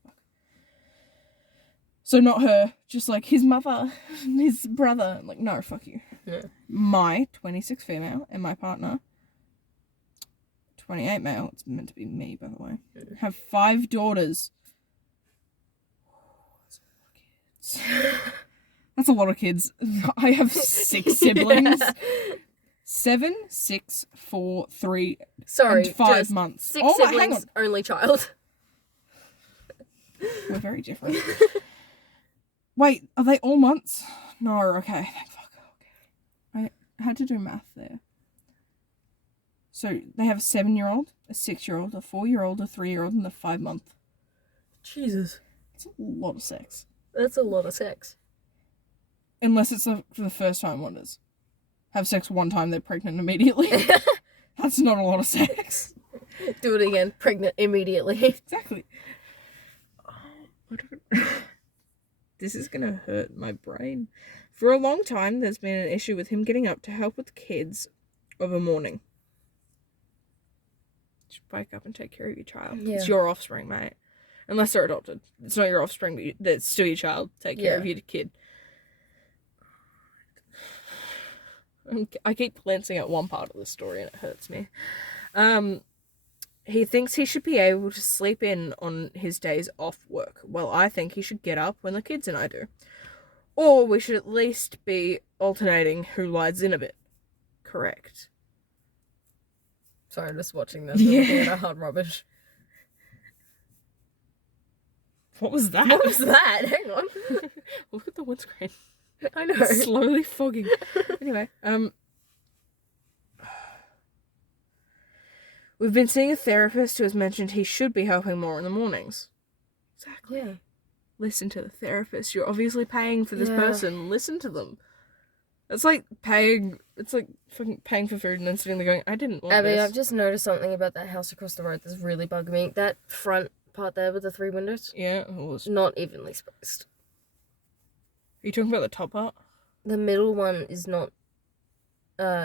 So not her, just like his mother, his brother. I'm like, no, fuck you. Yeah. My 26 female and my partner, 28 male, it's meant to be me, by the way, have 5 daughters. That's a lot of kids. I have 6 siblings. 7, 6, 4, 3, Sorry, and 5 just months. 6 Oh, siblings, hang on. only child. We're very different. Wait, are they all months? No, okay. Thank fuck. Okay. I had to do math there. So they have a 7-year-old, a 6-year-old, a 4-year-old, a 3-year-old, and a 5-month. Jesus. It's a lot of sex. That's a lot of sex. Unless it's for the first time wonders. Have sex one time, they're pregnant immediately. That's not a lot of sex. Do it again, pregnant immediately. Exactly. This is gonna hurt my brain. For a long time, there's been an issue with him getting up to help with the kids of a morning. Just wake up and take care of your child. Yeah. It's your offspring, mate. Unless they're adopted. It's not your offspring, but it's still your child. Take care of your kid. I keep glancing at one part of the story and it hurts me. He thinks he should be able to sleep in on his days off work. Well, I think he should get up when the kids and I do. Or we should at least be alternating who lies in a bit. Correct. Sorry, I'm just watching this. Yeah. Looking at our hard rubbish. What was that? What was that? Hang on. Look at the windscreen. I know. It's slowly fogging. Anyway, we've been seeing a therapist who has mentioned he should be helping more in the mornings. Exactly. Yeah. Listen to the therapist. You're obviously paying for this person. Listen to them. It's like paying fucking paying for food and then sitting there going, I didn't want Abbie, this. I've just noticed something about that house across the road that's really bugging me. That front part there with the 3 windows. Yeah, it was. Not evenly spaced. Are you talking about the top part? The middle one is not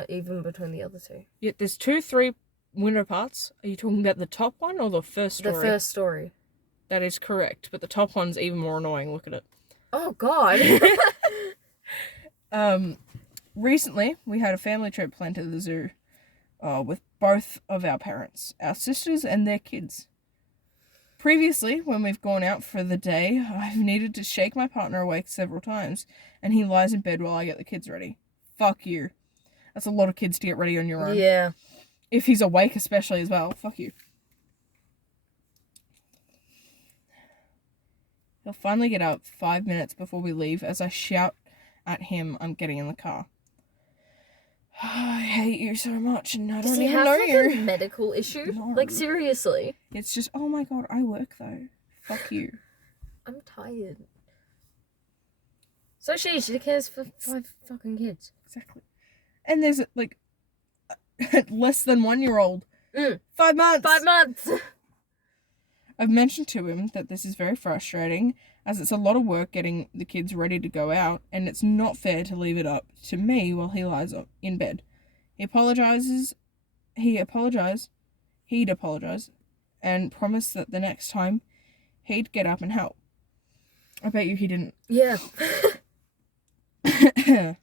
even between the other 2. Yeah, there's 2, 3 window parts. Are you talking about the top one or the first story? The first story. That is correct, but the top one's even more annoying. Look at it. Oh, God. Recently, we had a family trip planned to the zoo with both of our parents, our sisters and their kids. Previously, when we've gone out for the day, I've needed to shake my partner awake several times, and he lies in bed while I get the kids ready. Fuck you. That's a lot of kids to get ready on your own. Yeah. If he's awake especially as well. Fuck you. He'll finally get up 5 minutes before we leave as I shout at him I'm getting in the car. I hate you so much and I don't even know Does he have like a medical issue? No. Like, seriously. It's just, oh my god, I work though. Fuck you. I'm tired. So she cares for 5 fucking kids. Exactly. And there's like less than 1-year-old. 5 months! 5 months! I've mentioned to him that this is very frustrating, as it's a lot of work getting the kids ready to go out, and it's not fair to leave it up to me while he lies in bed. He'd apologise, and promised that the next time he'd get up and help. I bet you he didn't. Yeah. The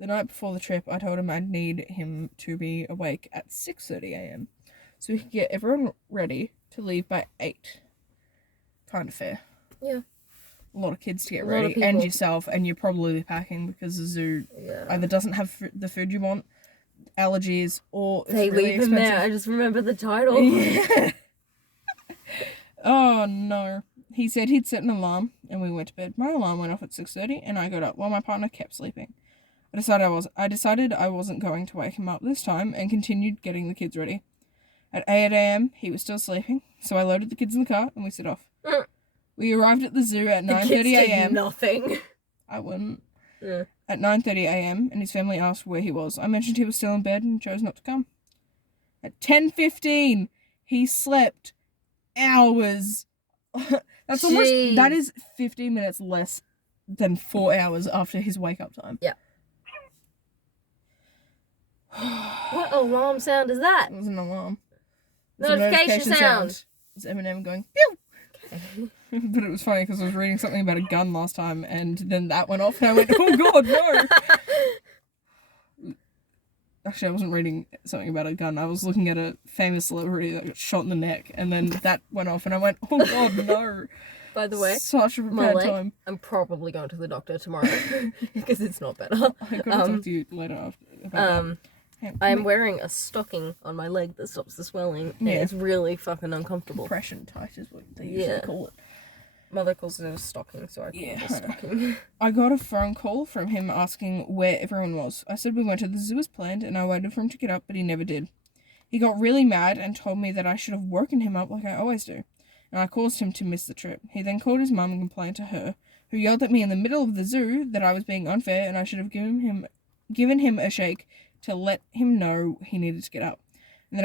night before the trip, I told him I'd need him to be awake at 6:30 a.m. so we could get everyone ready to leave by 8. Kind of fair. Yeah. A lot of kids to get A lot of ready, people. and yourself, and you're probably packing because the zoo either doesn't have the food you want, allergies, or it's They really leave him expensive. there. I just remember the title. Yeah. Oh no. He said he'd set an alarm, and we went to bed. My alarm went off at 6:30, and I got up while my partner kept sleeping. I decided I wasn't going to wake him up this time, and continued getting the kids ready. At 8 a.m, he was still sleeping, so I loaded the kids in the car, and we set off. We arrived at the zoo at 9:30 a.m. Nothing. I wouldn't. Yeah. At 9:30 a.m, and his family asked where he was. I mentioned he was still in bed and chose not to come. At 10:15, he slept hours. That is 15 minutes less than 4 hours after his wake up time. Yeah. What alarm sound is that? It was an alarm. It was a Notification sound. It's Eminem going, pew! But it was funny because I was reading something about a gun last time, and then that went off, and I went, oh god, no! Actually, I wasn't reading something about a gun. I was looking at a famous celebrity that got shot in the neck, and then that went off, and I went, oh god, no! By the way, such a bad time. I'm probably going to the doctor tomorrow because it's not better. I gotta talk to you later after about that. I'm wearing a stocking on my leg that stops the swelling, and it's really fucking uncomfortable. Compression tight is what they usually call it. Mother calls it a stocking, so I call it a stocking. I got a phone call from him asking where everyone was. I said we went to the zoo as planned, and I waited for him to get up, but he never did. He got really mad and told me that I should have woken him up like I always do, and I caused him to miss the trip. He then called his mum and complained to her, who yelled at me in the middle of the zoo that I was being unfair and I should have given him a shake to let him know he needed to get up, and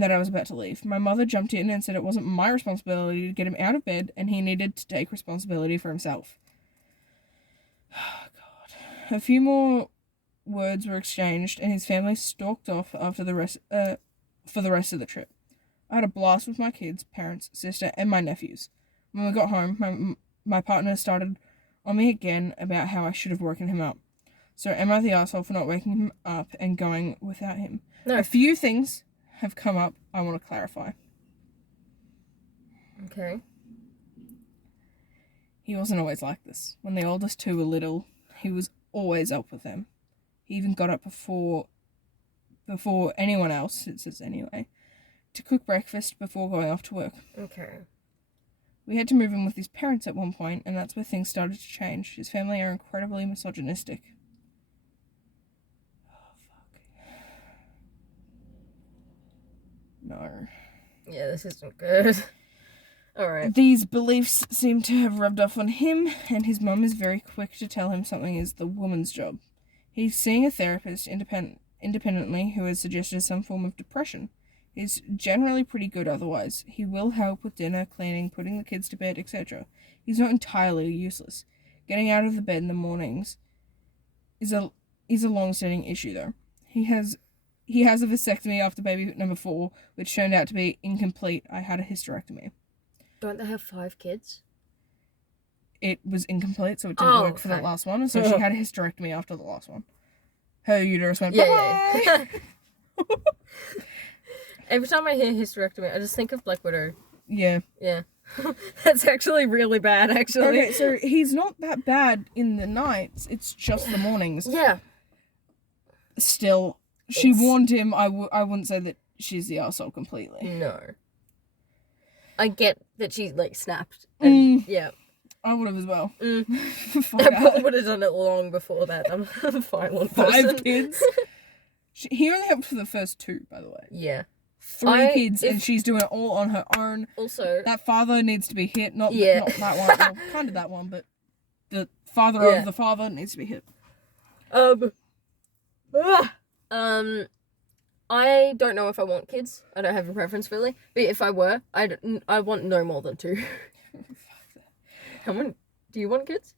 that I was about to leave. My mother jumped in and said it wasn't my responsibility to get him out of bed, and he needed to take responsibility for himself. Oh, God. A few more words were exchanged, and his family stalked off after for the rest of the trip. I had a blast with my kids, parents, sister, and my nephews. When we got home, my partner started on me again about how I should have woken him up. So am I the asshole for not waking him up and going without him? No. A few things have come up I want to clarify. Okay. He wasn't always like this. When the oldest two were little, he was always up with them. He even got up before anyone else, it says anyway, to cook breakfast before going off to work. Okay. We had to move in with his parents at one point, and that's where things started to change. His family are incredibly misogynistic. No. Yeah, this isn't good. Alright. These beliefs seem to have rubbed off on him, and his mum is very quick to tell him something is the woman's job. He's seeing a therapist independently who has suggested some form of depression. He's generally pretty good otherwise. He will help with dinner, cleaning, putting the kids to bed, etc. He's not entirely useless. Getting out of the bed in the mornings is a long-standing issue, though. He has a vasectomy after baby number 4, which turned out to be incomplete. I had a hysterectomy. Don't they have 5 kids? It was incomplete, so it didn't work for that last one, so she had a hysterectomy after the last one. Her uterus went, bye-bye! Yeah. Every time I hear hysterectomy, I just think of Black Widow. Yeah. Yeah. That's actually really bad, actually. Okay, so he's not that bad in the nights, it's just the mornings. Yeah. Still, she warned him. I wouldn't say that she's the arsehole completely. No. I get that she, snapped. And, yeah. I would have as well. I probably would have done it long before that. I'm a violent person. 5 kids? He only helped for the first 2, by the way. Yeah. 3 kids, and she's doing it all on her own. Also... That father needs to be hit. Not that one. Well, kind of that one, but the father of the father needs to be hit. I don't know if I want kids. I don't have a preference, really. But if I were, I want no more than 2. Do you want kids?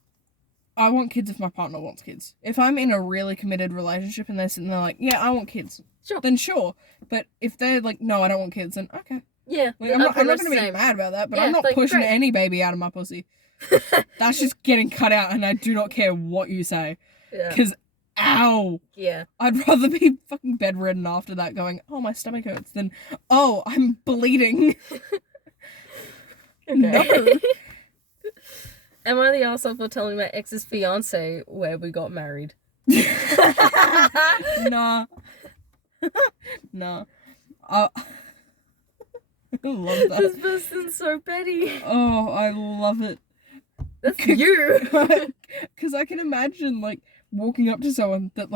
I want kids if my partner wants kids. If I'm in a really committed relationship and they're sitting there like, yeah, I want kids. Sure. Then sure. But if they're like, no, I don't want kids, then okay. Yeah. I'm not going to be mad about that, but I'm not pushing any baby out of my pussy. That's just getting cut out, and I do not care what you say. Yeah. Because, ow. Yeah. I'd rather be fucking bedridden after that going, oh, my stomach hurts, than, oh, I'm bleeding. No. Am I the arsehole for telling my ex's fiance where we got married? Nah. Nah. I love that. This person's so petty. Oh, I love it. That's you. Because I can imagine, walking up to someone that,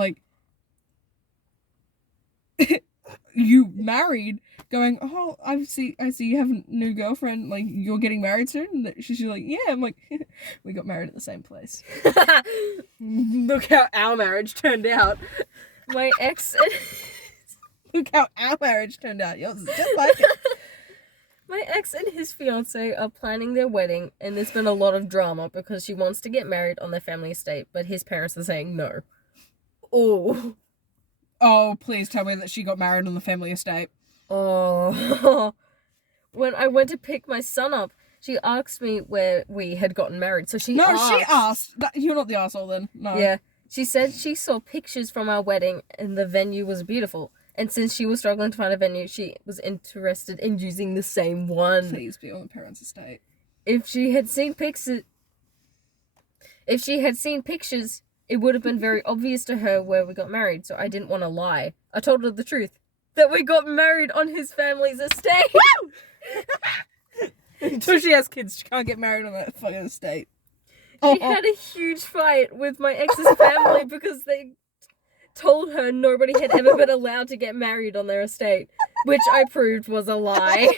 you married, going, oh, I see you have a new girlfriend, you're getting married soon? And she's like, yeah. I'm like, we got married at the same place. Look how our marriage turned out. My ex... Look how our marriage turned out. Yours is just like it. My ex and his fiance are planning their wedding, and there's been a lot of drama because she wants to get married on their family estate, but his parents are saying no. Oh. Oh, please tell me that she got married on the family estate. Oh. When I went to pick my son up, She asked me where we had gotten married. So she No, asked. she asked. You're not the asshole then. No. Yeah. She said she saw pictures from our wedding and the venue was beautiful. And since she was struggling to find a venue, she was interested in using the same one. Please be on the parents' estate. If she had seen pictures, it would have been very obvious to her where we got married, so I didn't want to lie. I told her the truth. That we got married on his family's estate. Until she has kids, she can't get married on that fucking estate. She had a huge fight with my ex's family because they told her nobody had ever been allowed to get married on their estate, which I proved was a lie.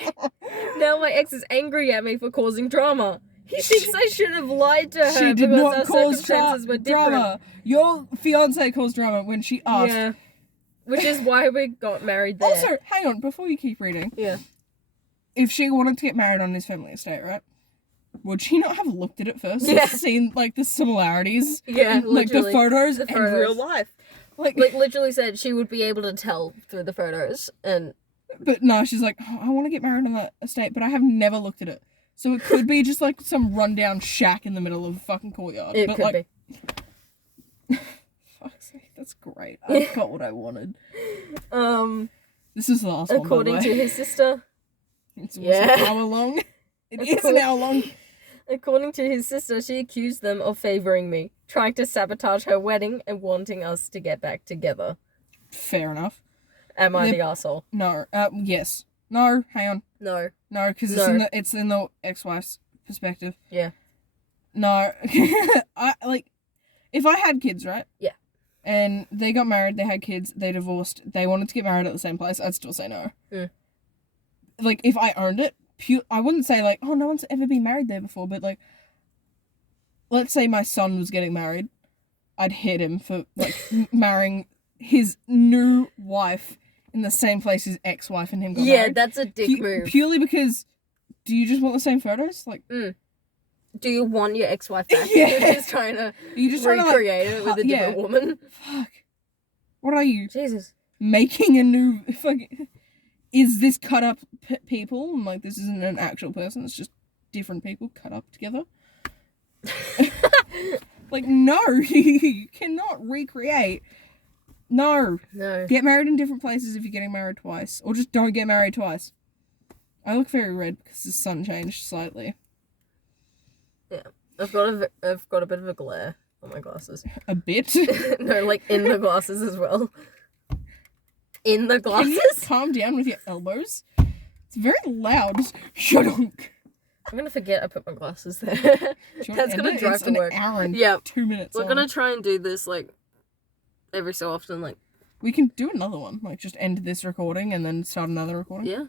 Now my ex is angry at me for causing drama. He thinks I should have lied to her She did because not our cause circumstances were different. drama. Your fiance caused drama when she asked. Yeah. Which is why we got married there. Also, hang on, before you keep reading. Yeah. If she wanted to get married on his family estate, right? Would she not have looked at it first? Yeah. And seen, like, the similarities? Yeah, Like, the literally. photos The and photos. real life. Like, Literally said she would be able to tell through the photos. And but no, she's like, oh, I want to get married on that estate, but I have never looked at it. So it could be just, like, some rundown shack in the middle of a fucking courtyard. it but, could like, be. Fuck's sake, that's great. I got what I wanted. This is the last one, by the According way. to his sister. It's Yeah. an hour long. It is an hour long. According to his sister, she accused them of favoring me, trying to sabotage her wedding and wanting us to get back together. Fair enough. Am I They're- the asshole? No. Yes. No. Hang on. No. No, because No. it's in the ex-wife's perspective. Yeah. No. I like if I had kids, right? Yeah. And they got married, they had kids, they divorced, they wanted to get married at the same place, I'd still say no. Mm. Like if I earned it, I wouldn't say like, oh, no one's ever been married there before, but like, let's say my son was getting married, I'd hit him for like marrying his new wife in the same place his ex-wife and him got Yeah, married. that's a dick move. Purely because, do you just want the same photos? Like, Do you want your ex-wife back? Yeah. You're just trying to you just trying to like, recreate it with a yeah. different woman. fuck. What are you? Jesus. Making a new fucking... Is this cut up people? I'm like, this isn't an actual person, it's just different people cut up together. Like, no, you cannot recreate. No. No. Get married in different places if you're getting married twice. Or just don't get married twice. I look very red because the sun changed slightly. Yeah. I've got a bit of a glare on my glasses. A bit? No, like in the glasses as well. In the Can glasses? you calm down with your elbows? It's very loud. Shut up. I'm gonna forget I put my glasses there. Do you want That's to gonna end it? drive It's to an work. hour and Yeah. 2 minutes We're on. gonna try and do this like every so often, like We can do another one. Like, just end this recording and then start another recording. yeah.